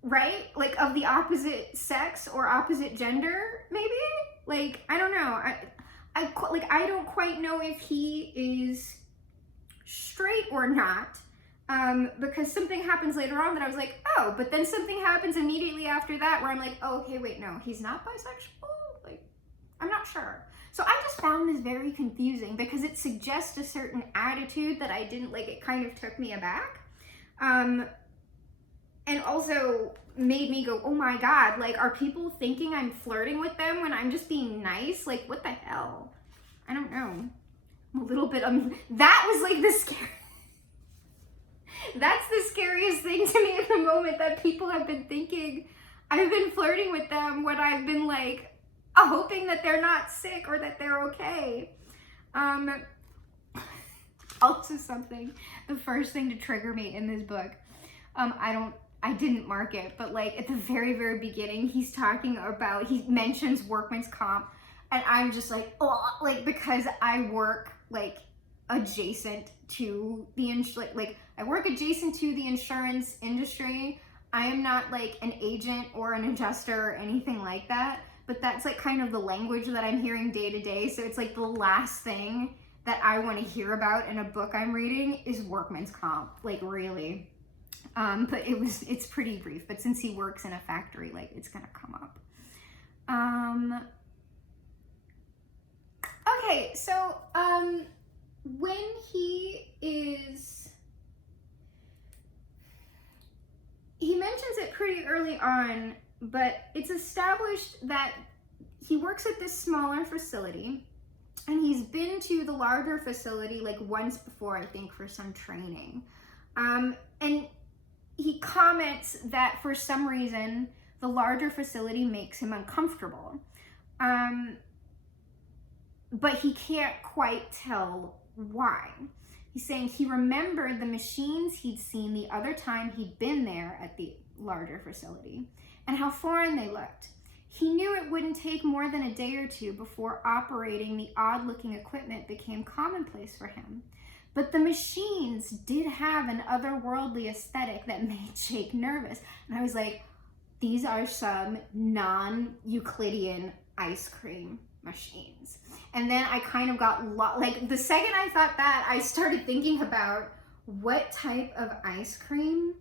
Right? Like, of the opposite sex or opposite gender, maybe? Like, I don't know. I don't quite know if he is straight or not, because something happens later on that I was like, oh, but then something happens immediately after that where I'm like, oh, okay, wait, no, he's not bisexual? Like, I'm not sure. So I just found this very confusing because it suggests a certain attitude that I didn't like. It kind of took me aback. And also made me go, oh my God, like, are people thinking I'm flirting with them when I'm just being nice? Like, what the hell? I don't know. I'm a little bit, that was like the scary, that's the scariest thing to me at the moment, that people have been thinking I've been flirting with them when I've been, like, hoping that they're not sick or that they're okay. Also something, the first thing to trigger me in this book, I didn't mark it, but, like, at the very, very beginning, he mentions workman's comp, and I'm just like, oh, like, because I work, like, adjacent to the, I work adjacent to the insurance industry. I am not, like, an agent or an adjuster or anything like that, but that's, like, kind of the language that I'm hearing day to day, so it's, like, the last thing that I want to hear about in a book I'm reading is workman's comp, like, really. But it's pretty brief, but since he works in a factory, like, it's gonna come up. Okay, so, when he mentions it pretty early on, but it's established that he works at this smaller facility, and he's been to the larger facility, like, once before, I think, for some training. And he comments that for some reason, the larger facility makes him uncomfortable. But he can't quite tell why. He's saying he remembered the machines he'd seen the other time he'd been there at the larger facility, and how foreign they looked. He knew it wouldn't take more than a day or two before operating the odd-looking equipment became commonplace for him. But the machines did have an otherworldly aesthetic that made Jake nervous. And I was like, these are some non-Euclidean ice cream machines. And then I kind of got like the second I thought that, I started thinking about what type of ice cream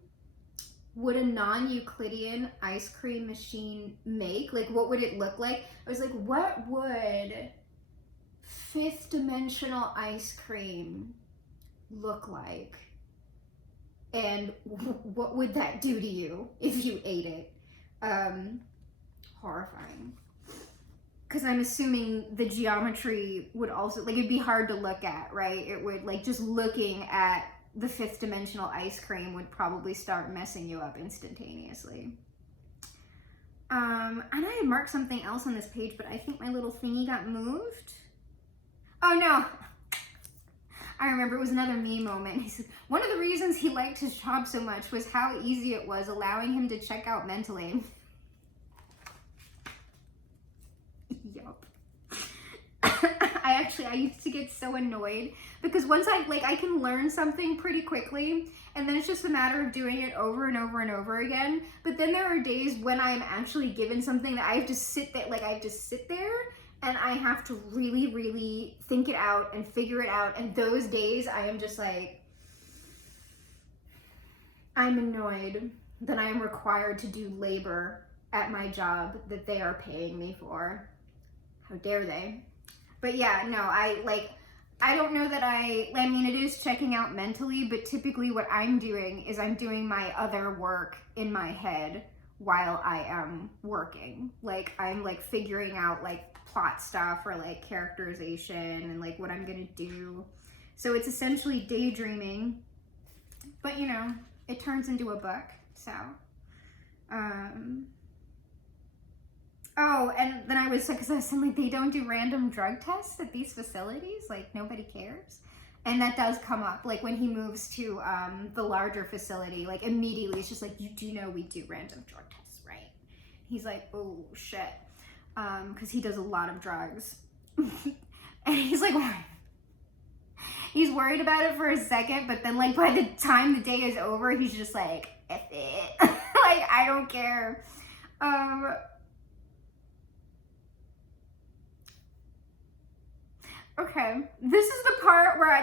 would a non-Euclidean ice cream machine make? Like, what would it look like? I was like, what would fifth dimensional ice cream look like? And what would that do to you if you ate it? Horrifying. Because I'm assuming the geometry would also, like, it'd be hard to look at, right? It would, like, just looking at the fifth dimensional ice cream would probably start messing you up instantaneously. And I had marked something else on this page, but I think my little thingy got moved. Oh no, I remember, it was another me moment. He said, one of the reasons he liked his job so much was how easy it was, allowing him to check out mentally. Yup. I used to get so annoyed because once I can learn something pretty quickly, and then it's just a matter of doing it over and over and over again. But then there are days when I'm actually given something that I have to sit there and I have to really, really think it out and figure it out. And those days I am just like, I'm annoyed that I am required to do labor at my job that they are paying me for. How dare they? But yeah, no, I don't know that I mean, it is checking out mentally, but typically what I'm doing is I'm doing my other work in my head while I am working. Like, I'm like figuring out like plot stuff or like characterization and like what I'm gonna do. So it's essentially daydreaming, but you know, it turns into a book, so. Oh, and then I was saying like, they don't do random drug tests at these facilities, like nobody cares. And that does come up, like when he moves to the larger facility, like immediately it's just like, you do know we do random drug tests, right? He's like, oh shit, because he does a lot of drugs. And he's like, he's worried about it for a second, but then like by the time the day is over, he's just like, F it. Like, I don't care. Okay, this is the part where I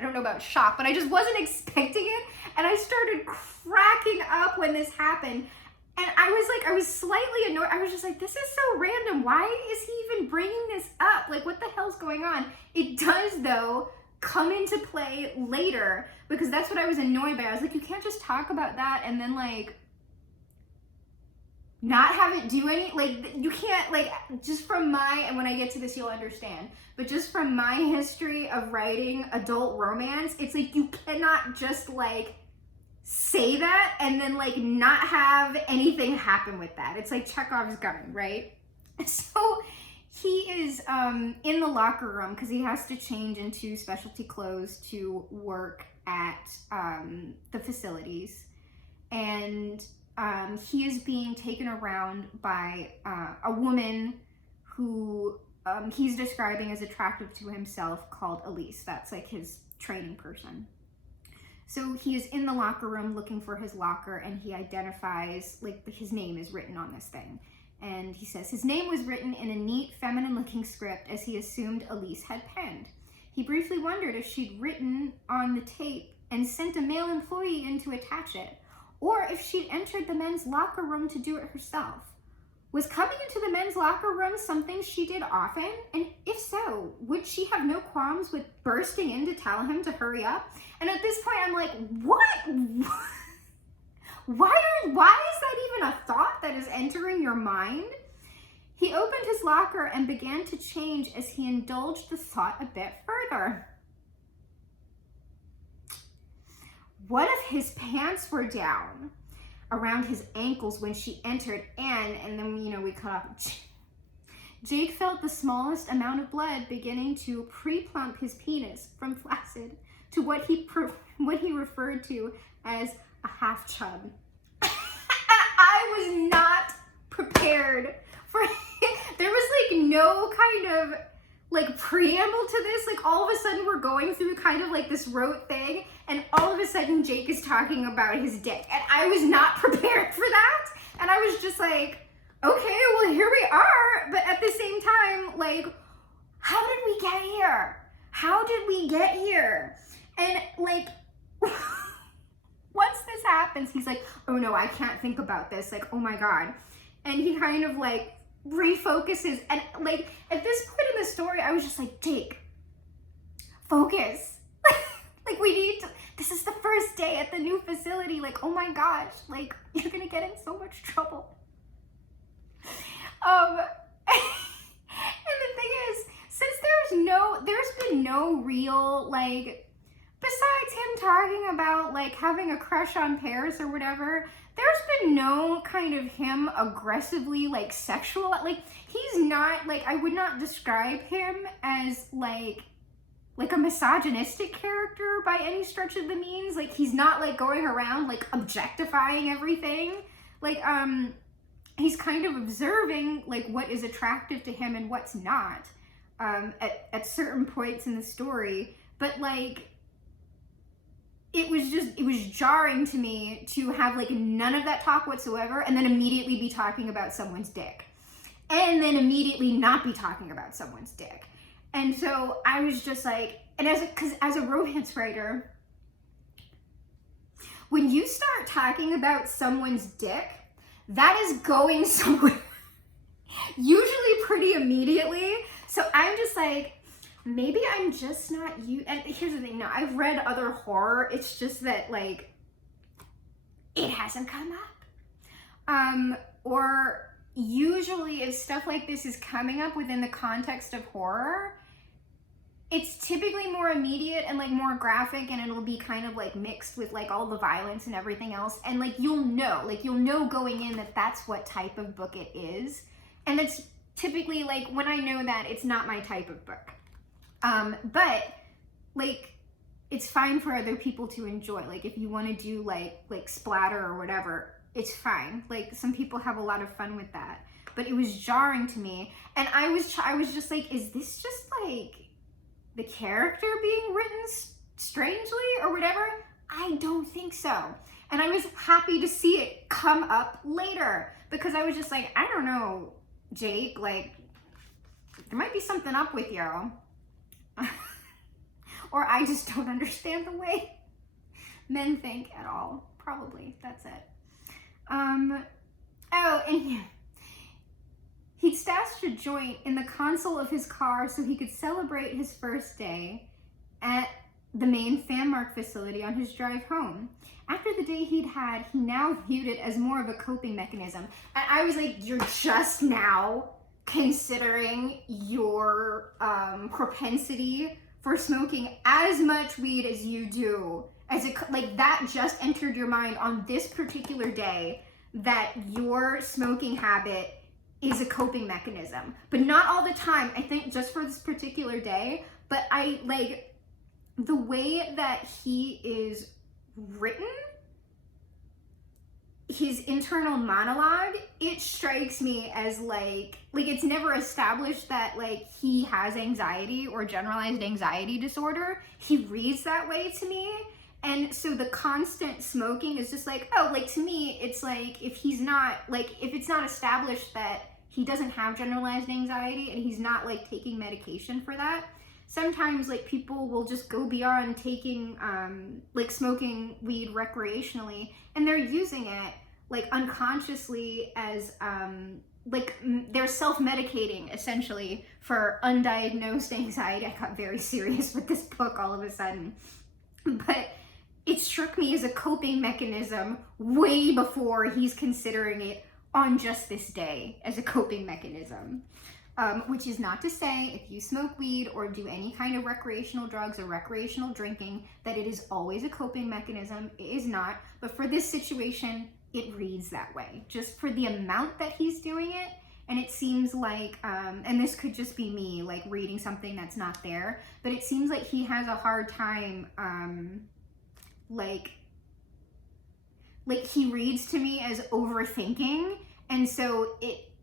don't know about shock, but I just wasn't expecting it, and I started cracking up when this happened, and I was slightly annoyed. I was just like, this is so random. Why is he even bringing this up? Like, what the hell's going on? It does, though, come into play later, because that's what I was annoyed by. I was like, you can't just talk about that and then, like, not have it do any, like, you can't, like, just from my, and when I get to this you'll understand, but just from my history of writing adult romance, it's like, you cannot just, like, say that and then, like, not have anything happen with that. It's like Chekhov's gun, right? So he is in the locker room because he has to change into specialty clothes to work at the facilities, and he is being taken around by a woman who he's describing as attractive to himself, called Elise. That's like his training person. So he is in the locker room looking for his locker, and he identifies, like, his name is written on this thing. And he says his name was written in a neat, feminine-looking script as he assumed Elise had penned. He briefly wondered if she'd written on the tape and sent a male employee in to attach it, or if she'd entered the men's locker room to do it herself. Was coming into the men's locker room something she did often? And if so, would she have no qualms with bursting in to tell him to hurry up? And at this point, I'm like, what? Why is that even a thought that is entering your mind? He opened his locker and began to change as he indulged the thought a bit further. What if his pants were down around his ankles when she entered, and then, you know, we cut off. Jake felt the smallest amount of blood beginning to pre-plump his penis from flaccid to what he referred to as a half chub. I was not prepared for there was like no kind of like preamble to this. Like all of a sudden we're going through kind of like this rote thing, and all of a sudden Jake is talking about his dick, and I was not prepared for that, and I was just like, okay, well here we are. But at the same time, like, how did we get here? How did we get here? And like, once this happens, he's like, oh no, I can't think about this, like, oh my god. And he kind of like refocuses, and like at this point in the story I was just like, Jake, focus. Like, we need to, this is the first day at the new facility, like, oh my gosh, like, you're gonna get in so much trouble. And the thing is, since there's been no real, like, besides him talking about like having a crush on Paris or whatever, there's been no kind of him aggressively like sexual, like he's not, like, I would not describe him as like a misogynistic character by any stretch of the means. Like, he's not like going around like objectifying everything. Like, he's kind of observing like what is attractive to him and what's not, at certain points in the story. But like, it was jarring to me to have like none of that talk whatsoever, and then immediately be talking about someone's dick, and then immediately not be talking about someone's dick. And so I was just like, and as a romance writer, when you start talking about someone's dick, that is going somewhere, usually pretty immediately. So I'm just like, maybe I'm just not you. And here's the thing, no, I've read other horror, it's just that like, it hasn't come up. Or usually if stuff like this is coming up within the context of horror, it's typically more immediate and like more graphic, and it'll be kind of like mixed with like all the violence and everything else. And like, you'll know going in that that's what type of book it is. And it's typically like, when I know that, it's not my type of book. But like, it's fine for other people to enjoy. Like, if you want to do like splatter or whatever, it's fine. Like, some people have a lot of fun with that. But it was jarring to me, and I was just like, is this just like the character being written strangely or whatever? I don't think so. And I was happy to see it come up later, because I was just like, I don't know, Jake, like, there might be something up with you. Or I just don't understand the way men think at all. Probably, that's it. Oh, and he'd stashed a joint in the console of his car so he could celebrate his first day at the main Fanmark facility on his drive home. After the day he'd had, he now viewed it as more of a coping mechanism. And I was like, you're just now considering your propensity for smoking as much weed as you do, as like that just entered your mind on this particular day, that your smoking habit is a coping mechanism. But not all the time, I think just for this particular day. But I like the way that he is written, his internal monologue, it strikes me as like it's never established that like he has anxiety or generalized anxiety disorder. He reads that way to me. And so the constant smoking is just like, oh, like to me, it's like, if he's not, like, if it's not established that he doesn't have generalized anxiety and he's not like taking medication for that, sometimes like people will just go beyond taking, like smoking weed recreationally, and they're using it like unconsciously as, like they're self-medicating essentially for undiagnosed anxiety. I got very serious with this book all of a sudden. But it struck me as a coping mechanism way before he's considering it on just this day as a coping mechanism. Which is not to say if you smoke weed or do any kind of recreational drugs or recreational drinking that it is always a coping mechanism. It is not. But for this situation, it reads that way. Just for the amount that he's doing it. And it seems like, and this could just be me like reading something that's not there, but it seems like he has a hard time, like he reads to me as overthinking. And so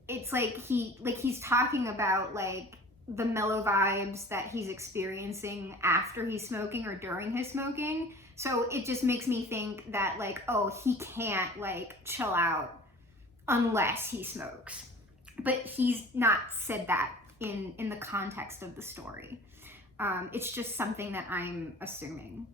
it's like he's talking about like the mellow vibes that he's experiencing after he's smoking or during his smoking. So it just makes me think that like, oh, he can't like chill out unless he smokes. But he's not said that in the context of the story. It's just something that I'm assuming.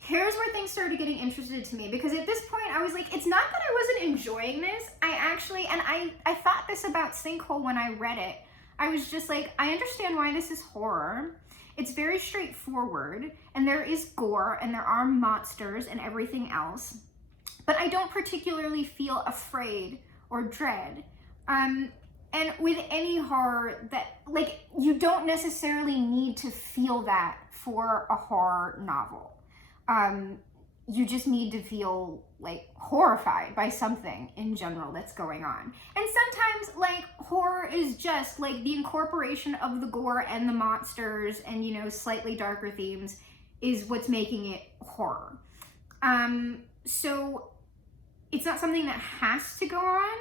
Here's where things started getting interested to me, because at this point I was like, it's not that I wasn't enjoying this. I actually, and I thought this about Sinkhole when I read it. I was just like, I understand why this is horror. It's very straightforward, and there is gore, and there are monsters and everything else. But I don't particularly feel afraid or dread. And with any horror, that like, you don't necessarily need to feel that for a horror novel. You just need to feel like horrified by something in general that's going on. And sometimes like horror is just like the incorporation of the gore and the monsters and, you know, slightly darker themes is what's making it horror. So it's not something that has to go on,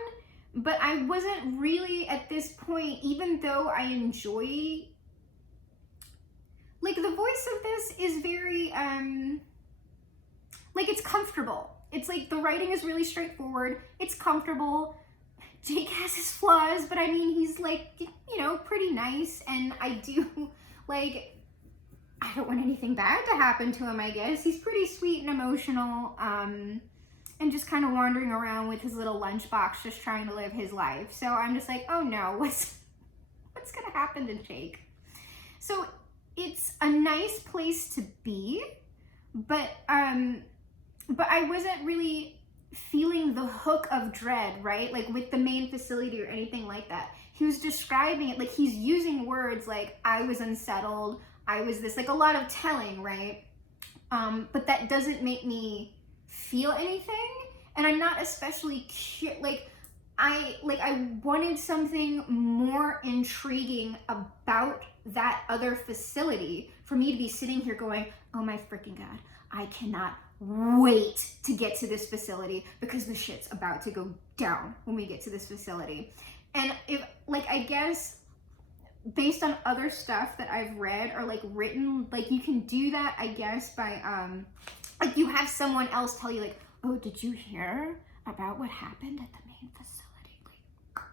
but I wasn't really at this point, even though I enjoy, like, the voice of this is very, like, it's comfortable. It's like the writing is really straightforward. It's comfortable. Jake has his flaws, but I mean, he's like, you know, pretty nice. And I do, like, I don't want anything bad to happen to him, I guess. He's pretty sweet and emotional, and just kind of wandering around with his little lunchbox, just trying to live his life. So I'm just like, oh no, what's gonna happen to Jake? So it's a nice place to be, but I wasn't really feeling the hook of dread, right? Like with the main facility or anything like that. He was describing it, like he's using words like, I was unsettled, I was this, like a lot of telling, right? But that doesn't make me feel anything. And I'm not especially I wanted something more intriguing about that other facility for me to be sitting here going, oh my freaking God, I cannot wait to get to this facility because the shit's about to go down when we get to this facility. And if, like, I guess based on other stuff that I've read or like written, like you can do that, I guess, by like you have someone else tell you like, oh, did you hear about what happened at the main facility? Like,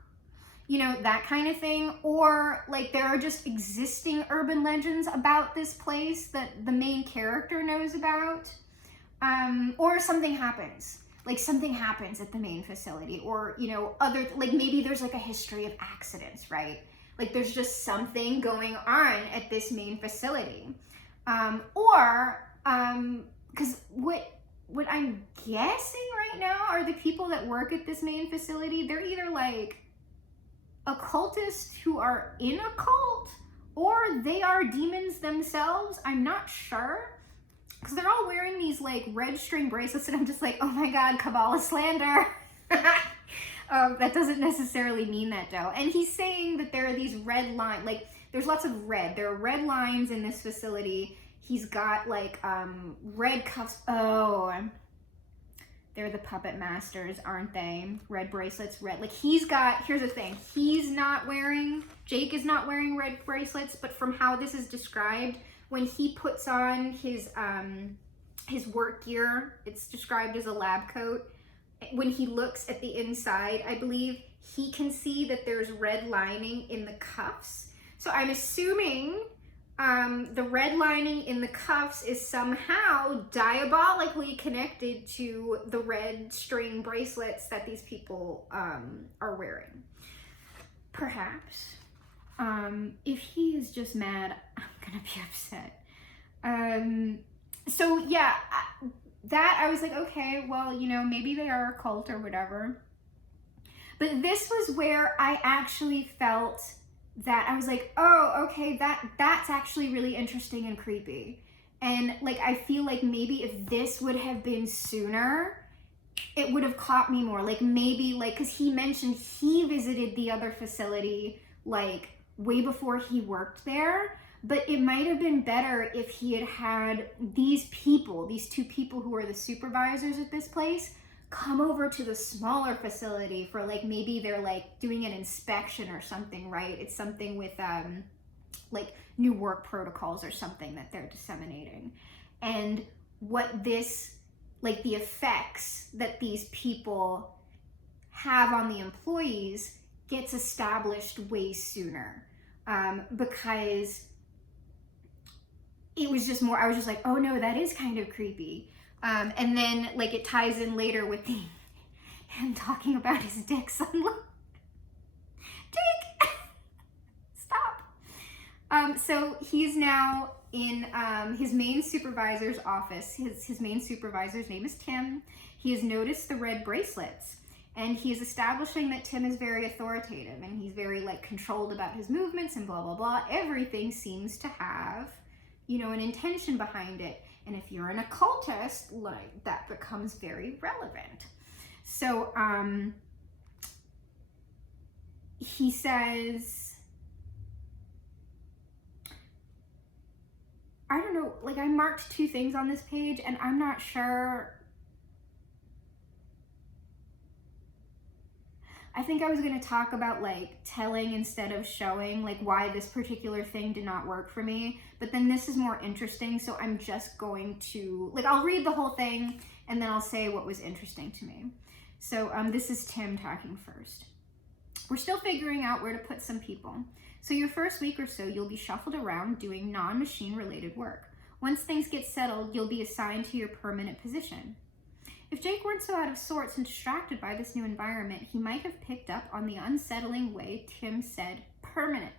you know, that kind of thing. Or like there are just existing urban legends about this place that the main character knows about. Or something happens. Like something happens at the main facility, or, you know, other, like maybe there's like a history of accidents, right? Like there's just something going on at this main facility. Because what I'm guessing right now are the people that work at this main facility, they're either like occultists who are in a cult, or they are demons themselves. I'm not sure. Because they're all wearing these like red string bracelets, and I'm just like, oh my God, Kabbalah slander. That doesn't necessarily mean that though. And he's saying that there are these red lines, like there's lots of red. There are red lines in this facility. He's got like red cuffs. Oh, they're the puppet masters, aren't they? Red bracelets, red. Like he's got, here's the thing. Jake is not wearing red bracelets, but from how this is described, when he puts on his work gear, it's described as a lab coat. When he looks at the inside, I believe he can see that there's red lining in the cuffs. So I'm assuming the red lining in the cuffs is somehow diabolically connected to the red string bracelets that these people are wearing. Perhaps. If he is just mad, I'm gonna be upset. So yeah, I was like, okay, well, you know, maybe they are a cult or whatever. But this was where I actually felt that I was like, oh, okay, that's actually really interesting and creepy. And like, I feel like maybe if this would have been sooner, it would have caught me more. Like maybe like, cause he mentioned he visited the other facility like way before he worked there, but it might have been better if he had these two people who are the supervisors at this place, come over to the smaller facility for like, maybe they're like doing an inspection or something, right? It's something with like new work protocols or something that they're disseminating. And what this, like the effects that these people have on the employees gets established way sooner, because it was just more, I was just like, oh no, that is kind of creepy. And then like it ties in later with him talking about his dick. So I'm like, Jake, stop. So he's now in his main supervisor's office. His main supervisor's name is Tim. He has noticed the red bracelets, and he is establishing that Tim is very authoritative and he's very like controlled about his movements and blah, blah, blah. Everything seems to have, you know, an intention behind it. And if you're an occultist, like, that becomes very relevant. So he says, I don't know, like I marked 2 things on this page and I'm not sure. I think I was going to talk about like telling instead of showing, like why this particular thing did not work for me, but then this is more interesting, so I'm just going to, like, I'll read the whole thing and then I'll say what was interesting to me. So this is Tim talking first. We're still figuring out where to put some people. So your first week or so, you'll be shuffled around doing non-machine related work. Once things get settled, you'll be assigned to your permanent position. If Jake weren't so out of sorts and distracted by this new environment, he might have picked up on the unsettling way Tim said permanent.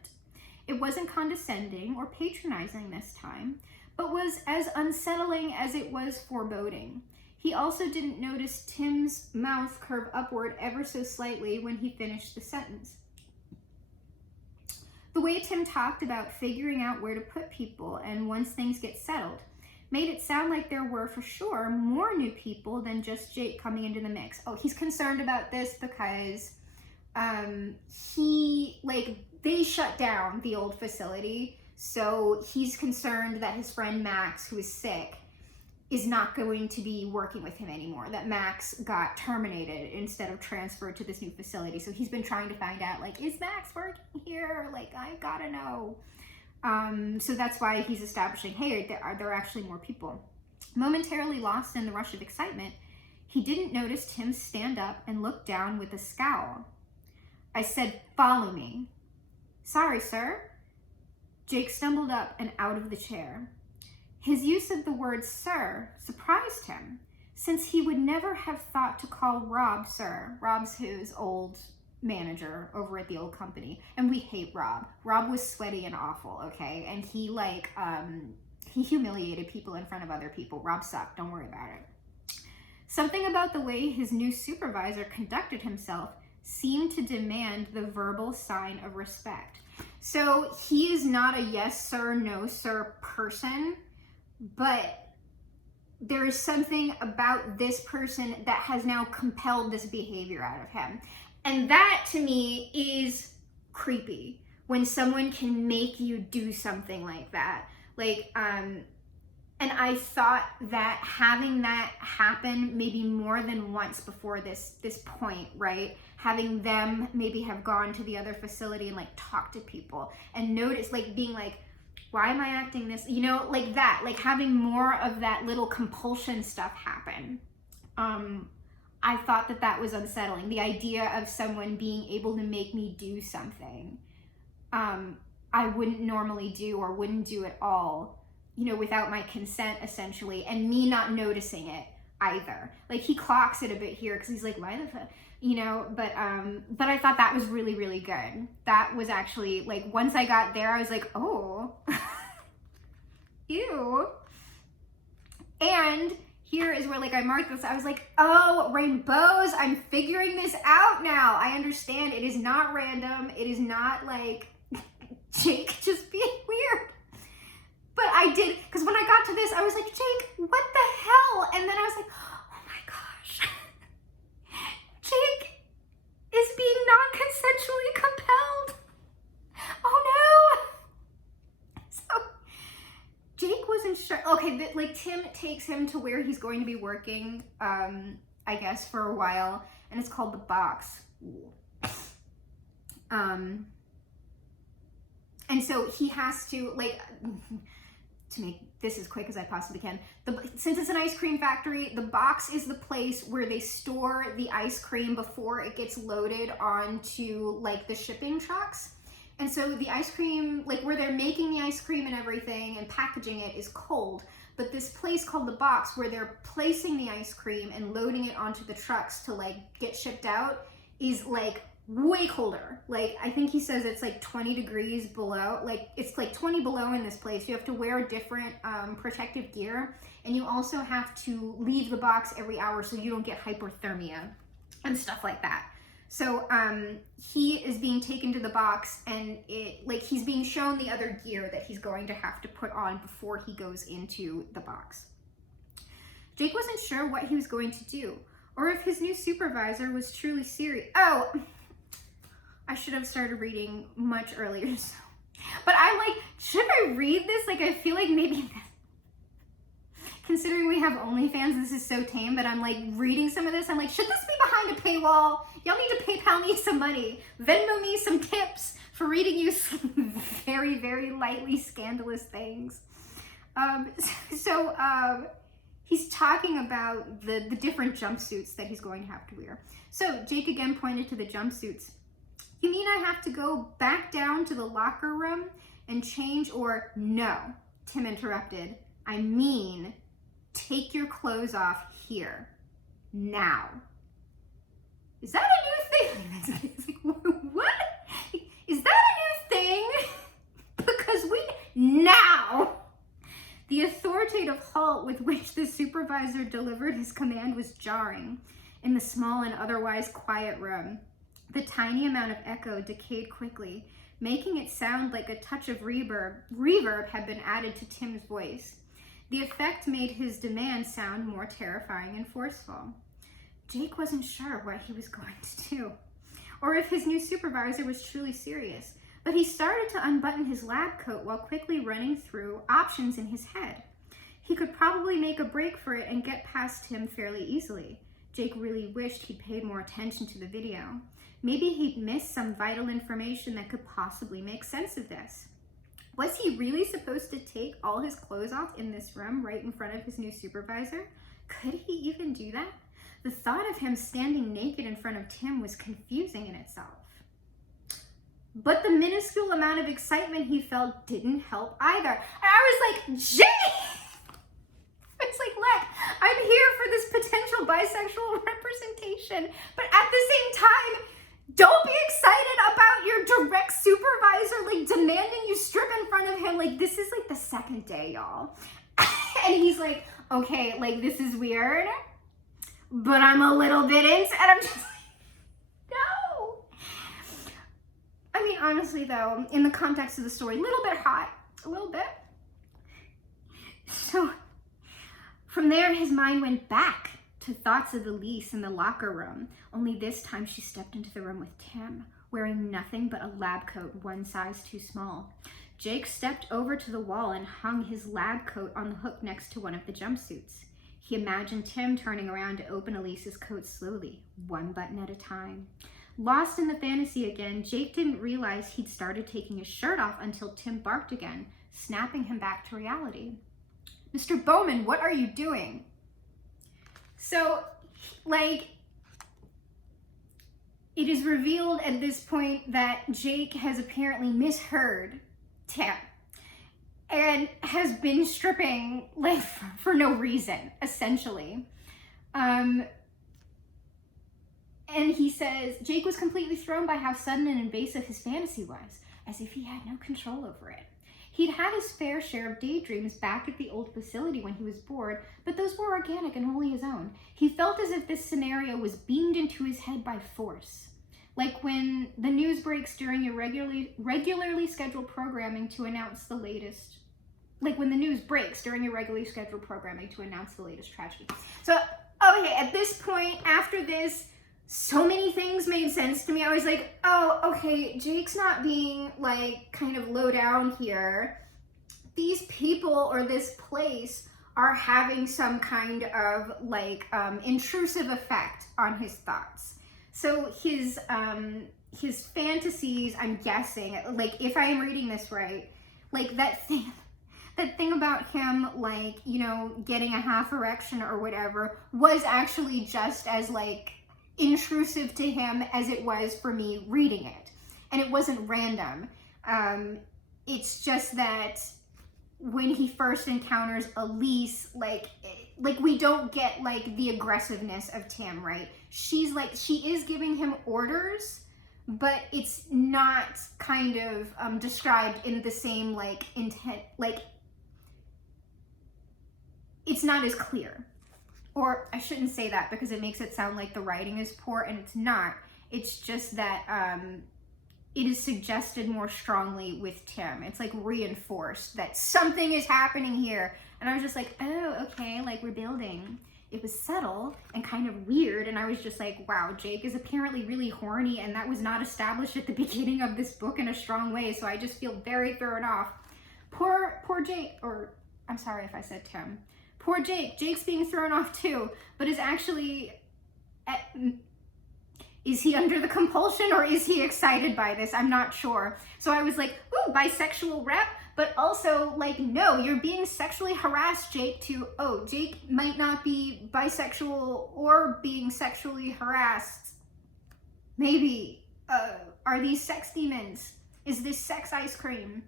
It wasn't condescending or patronizing this time, but was as unsettling as it was foreboding. He also didn't notice Tim's mouth curve upward ever so slightly when he finished the sentence. The way Tim talked about figuring out where to put people and once things get settled made it sound like there were, for sure, more new people than just Jake coming into the mix. Oh, he's concerned about this because they shut down the old facility, so he's concerned that his friend Max, who is sick, is not going to be working with him anymore, that Max got terminated instead of transferred to this new facility. So he's been trying to find out, like, is Max working here? Like, I gotta know. So that's why he's establishing, hey, are there actually more people? Momentarily lost in the rush of excitement, he didn't notice Tim stand up and look down with a scowl. I said, follow me. Sorry, sir. Jake stumbled up and out of the chair. His use of the word sir surprised him, since he would never have thought to call Rob sir. Rob's his old manager over at the old company, and we hate Rob. Rob was sweaty and awful, okay? And he he humiliated people in front of other people. Rob sucked, don't worry about it. Something about the way his new supervisor conducted himself seemed to demand the verbal sign of respect. So he is not a yes sir, no sir person, but there is something about this person that has now compelled this behavior out of him. And that, to me, is creepy, when someone can make you do something like that. Like, and I thought that having that happen maybe more than once before this point, right? Having them maybe have gone to the other facility and, like, talk to people and notice, like, being like, why am I acting this? You know, like that. Like, having more of that little compulsion stuff happen. I thought that was unsettling. The idea of someone being able to make me do something I wouldn't normally do or wouldn't do at all, you know, without my consent, essentially, and me not noticing it either. Like, he clocks it a bit here because he's like, why the fuck? You know, but I thought that was really, really good. That was actually, like, once I got there, I was like, oh, ew. And here is where, like, I marked this. I was like, oh, rainbows. I'm figuring this out now. I understand. It is not random. It is not, like, Jake just being weird. But I did, because when I got to this, I was like, Jake, what the hell? And then I was like, oh my gosh. Jake is being non-consensually compelled. Oh no. So Jake wasn't sure. Okay, like, Tim takes him to where he's going to be working I guess, for a while, and it's called The Box. And so he has to, like, to make this as quick as I possibly can, since it's an ice cream factory, the box is the place where they store the ice cream before it gets loaded onto, like, the shipping trucks. And so the ice cream, like, where they're making the ice cream and everything and packaging it is cold. But this place called the box, where they're placing the ice cream and loading it onto the trucks to, like, get shipped out, is, like, way colder. Like, I think he says it's like 20 degrees below. Like, it's like 20 below in this place. You have to wear different protective gear, and you also have to leave the box every hour so you don't get hypothermia and stuff like that. So he is being taken to the box, and he's being shown the other gear that he's going to have to put on before he goes into the box. Jake wasn't sure what he was going to do, or if his new supervisor was truly serious. Oh, I should have started reading much earlier. But I'm like, should I read this? Like, I feel like maybe, considering we have OnlyFans, this is so tame, but I'm like reading some of this. I'm like, should this be behind a paywall? Y'all need to PayPal me some money. Venmo me some tips for reading you some very, very lightly scandalous things. He's talking about the different jumpsuits that he's going to have to wear. So Jake again pointed to the jumpsuits. You mean I have to go back down to the locker room and change, or no, Tim interrupted. I mean, take your clothes off here, now. Is that a new thing? It's like, what? Is that a new thing? Because now. The authoritative halt with which the supervisor delivered his command was jarring. In the small and otherwise quiet room, the tiny amount of echo decayed quickly, making it sound like a touch of reverb had been added to Tim's voice. The effect made his demand sound more terrifying and forceful. Jake wasn't sure what he was going to do, or if his new supervisor was truly serious, but he started to unbutton his lab coat while quickly running through options in his head. He could probably make a break for it and get past Tim fairly easily. Jake really wished he'd paid more attention to the video. Maybe he'd missed some vital information that could possibly make sense of this. Was he really supposed to take all his clothes off in this room right in front of his new supervisor? Could he even do that? The thought of him standing naked in front of Tim was confusing in itself. But the minuscule amount of excitement he felt didn't help either. And I was like, Jake! It's like, look, I'm here for this potential bisexual representation, but at the same time, don't be excited about your direct supervisor, like, demanding you strip in front of him. Like, this is, like, the second day, y'all. And he's like, okay, like, this is weird, but I'm a little bit into it. And I'm just like, no. I mean, honestly, though, in the context of the story, a little bit hot. A little bit. So, from there, his mind went back to thoughts of Elise in the locker room, only this time she stepped into the room with Tim, wearing nothing but a lab coat one size too small. Jake stepped over to the wall and hung his lab coat on the hook next to one of the jumpsuits. He imagined Tim turning around to open Elise's coat slowly, one button at a time. Lost in the fantasy again, Jake didn't realize he'd started taking his shirt off until Tim barked again, snapping him back to reality. Mr. Bowman, what are you doing? So, like, it is revealed at this point that Jake has apparently misheard Tim and has been stripping, like, for no reason, essentially. And he says, Jake was completely thrown by how sudden and invasive his fantasy was, as if he had no control over it. He'd had his fair share of daydreams back at the old facility when he was bored, but those were organic and wholly his own. He felt as if this scenario was beamed into his head by force. Like when the news breaks during your regularly scheduled programming to announce the latest. Like when the news breaks during your regularly scheduled programming to announce the latest tragedy. So, okay, at this point, after this, so many things made sense to me. I was like, oh, okay, Jake's not being, like, kind of low down here. These people or this place are having some kind of like intrusive effect on his thoughts. So his fantasies, I'm guessing, like if I am reading this right, like that thing about him, like, you know, getting a half erection or whatever was actually just as like intrusive to him as it was for me reading it. And it wasn't random. It's just that when he first encounters Elise, like we don't get like the aggressiveness of Tim, right? She's like, she is giving him orders, but it's not kind of described in the same like intent, like it's not as clear. Or I shouldn't say that because it makes it sound like the writing is poor, and it's not. It's just that it is suggested more strongly with Tim. It's like reinforced that something is happening here. And I was just like, oh, okay, like we're building. It was subtle and kind of weird. And I was just like, wow, Jake is apparently really horny, and that was not established at the beginning of this book in a strong way. So I just feel very thrown off. Poor Jake, or I'm sorry if I said Tim. Poor Jake. Jake's being thrown off too, but is actually... Is he under the compulsion or is he excited by this? I'm not sure. So I was like, ooh, bisexual rep, but also like, no, you're being sexually harassed, Jake, to, oh, Jake might not be bisexual or being sexually harassed. Maybe. Are these sex demons? Is this sex ice cream?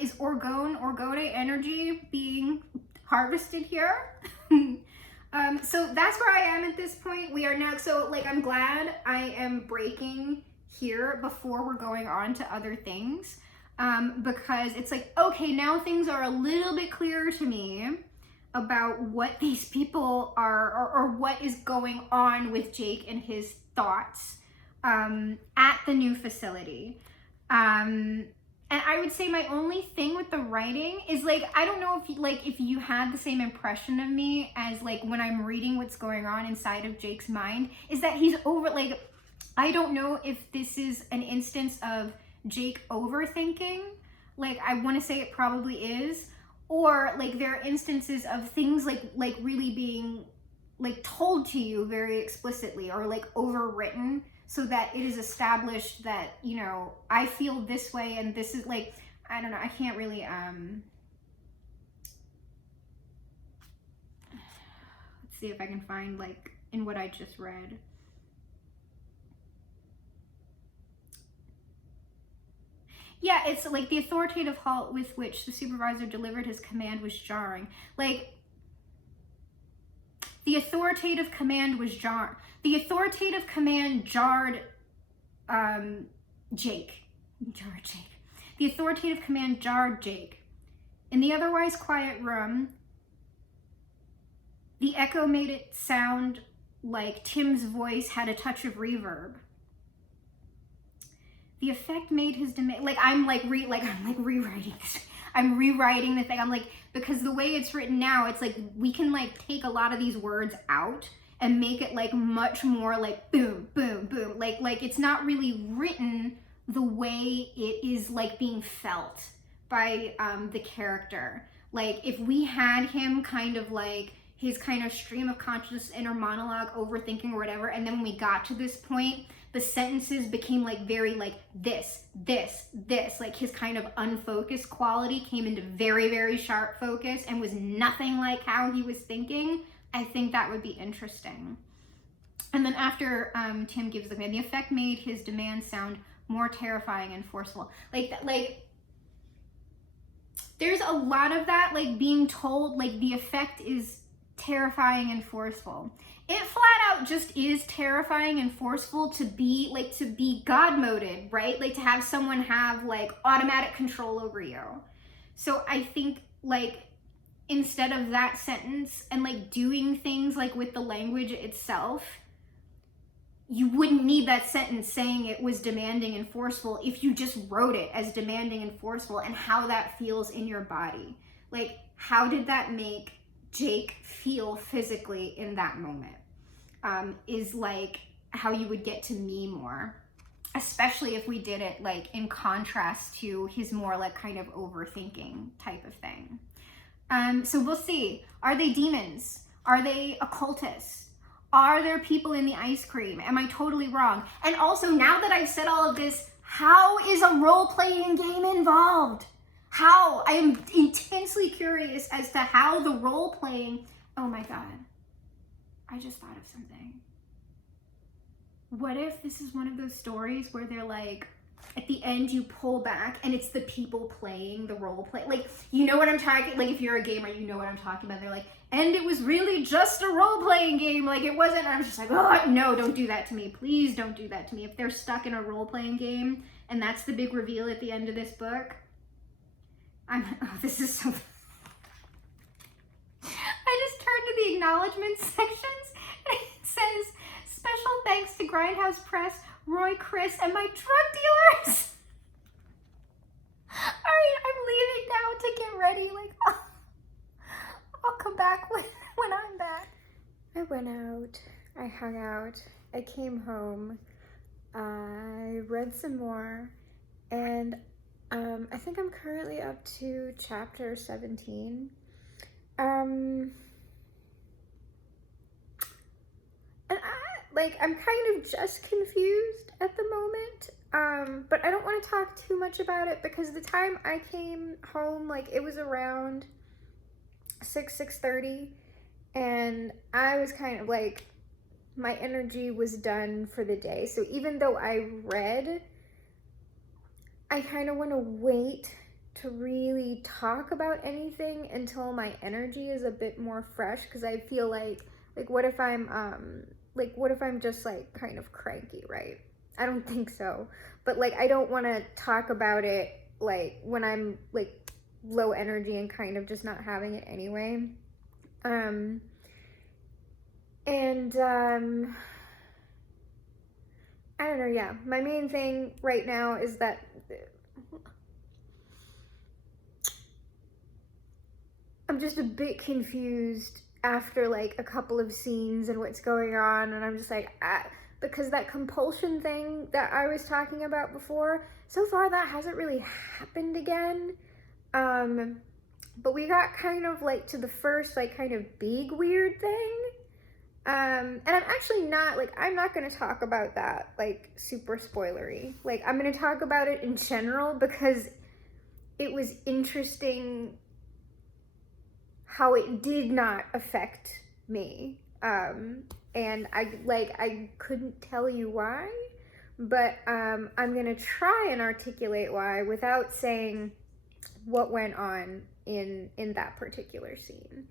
Is Orgone energy being harvested here? So that's where I am at this point. We are now, so like, I'm glad I am breaking here before we're going on to other things, because it's like, okay, now things are a little bit clearer to me about what these people are, or what is going on with Jake and his thoughts at the new facility. And I would say my only thing with the writing is like, I don't know if you had the same impression of me as like when I'm reading what's going on inside of Jake's mind, is that he's over, like, I don't know if this is an instance of Jake overthinking. Like, I want to say it probably is, or like there are instances of things like really being like told to you very explicitly, or like overwritten, so that it is established that, you know, I feel this way and this is like, I don't know, I can't really, let's see if I can find like in what I just read. Yeah, it's like the authoritative halt with which the supervisor delivered his command was jarring. Like, the authoritative command was jarring. The authoritative command jarred Jake. The authoritative command jarred Jake. In the otherwise quiet room, the echo made it sound like Tim's voice had a touch of reverb. The effect made his demand, like I'm rewriting this. I'm rewriting the thing. I'm like, because the way it's written now, it's like we can like take a lot of these words out and make it like much more like boom, boom, boom. Like it's not really written the way it is like being felt by the character. Like if we had him kind of like his kind of stream of consciousness, inner monologue, overthinking or whatever, and then when we got to this point, the sentences became like very like this, like his kind of unfocused quality came into very, very sharp focus and was nothing like how he was thinking. I think that would be interesting. And then after Tim gives the command, the effect made his demand sound more terrifying and forceful. Like there's a lot of that, like being told, like the effect is terrifying and forceful. It flat out just is terrifying and forceful to be God moded, right? Like to have someone have like automatic control over you. So I think like instead of that sentence and like doing things like with the language itself, you wouldn't need that sentence saying it was demanding and forceful if you just wrote it as demanding and forceful and how that feels in your body. Like, how did that make Jake feel physically in that moment? Is like how you would get to me more, especially if we did it like in contrast to his more like kind of overthinking type of thing. So we'll see. Are they demons? Are they occultists? Are there people in the ice cream? Am I totally wrong? And also, now that I've said all of this, how is a role-playing game involved? How? I am intensely curious as to how the role-playing... Oh my God. I just thought of something. What if this is one of those stories where they're like, at the end you pull back and it's the people playing the role play? Like, you know what I'm talking, like if you're a gamer, you know what I'm talking about. They're like, and it was really just a role-playing game, like it wasn't. And I was just like, oh no, don't do that to me. Please don't do that to me. If they're stuck in a role-playing game and that's the big reveal at the end of this book, this is so... I just turned to the acknowledgement sections and it says, special thanks to Grindhouse Press, Roy, Chris, and my drug dealers. All right, I'm leaving now to get ready. Like, I'll come back when I'm back. I went out, I hung out, I came home, I read some more, and I think I'm currently up to chapter 17. And I'm kind of just confused at the moment, but I don't want to talk too much about it because the time I came home, like, it was around 6:30, and I was kind of like, my energy was done for the day. So even though I read, I kind of want to wait to really talk about anything until my energy is a bit more fresh, because I feel like what if I'm just like kind of cranky, right? I don't think so, but like I don't want to talk about it like when I'm like low energy and kind of just not having it anyway. I don't know, yeah. My main thing right now is that I'm just a bit confused after like a couple of scenes and what's going on, and I'm just like, because that compulsion thing that I was talking about before, so far that hasn't really happened again. But we got kind of like to the first like kind of big weird thing. And I'm actually not, like, I'm not going to talk about that like super spoilery. Like, I'm going to talk about it in general because it was interesting how it did not affect me. And I couldn't tell you why, but I'm gonna try and articulate why without saying what went on in that particular scene.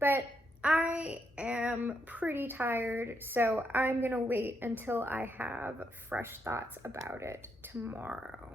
But I am pretty tired, so I'm gonna wait until I have fresh thoughts about it tomorrow.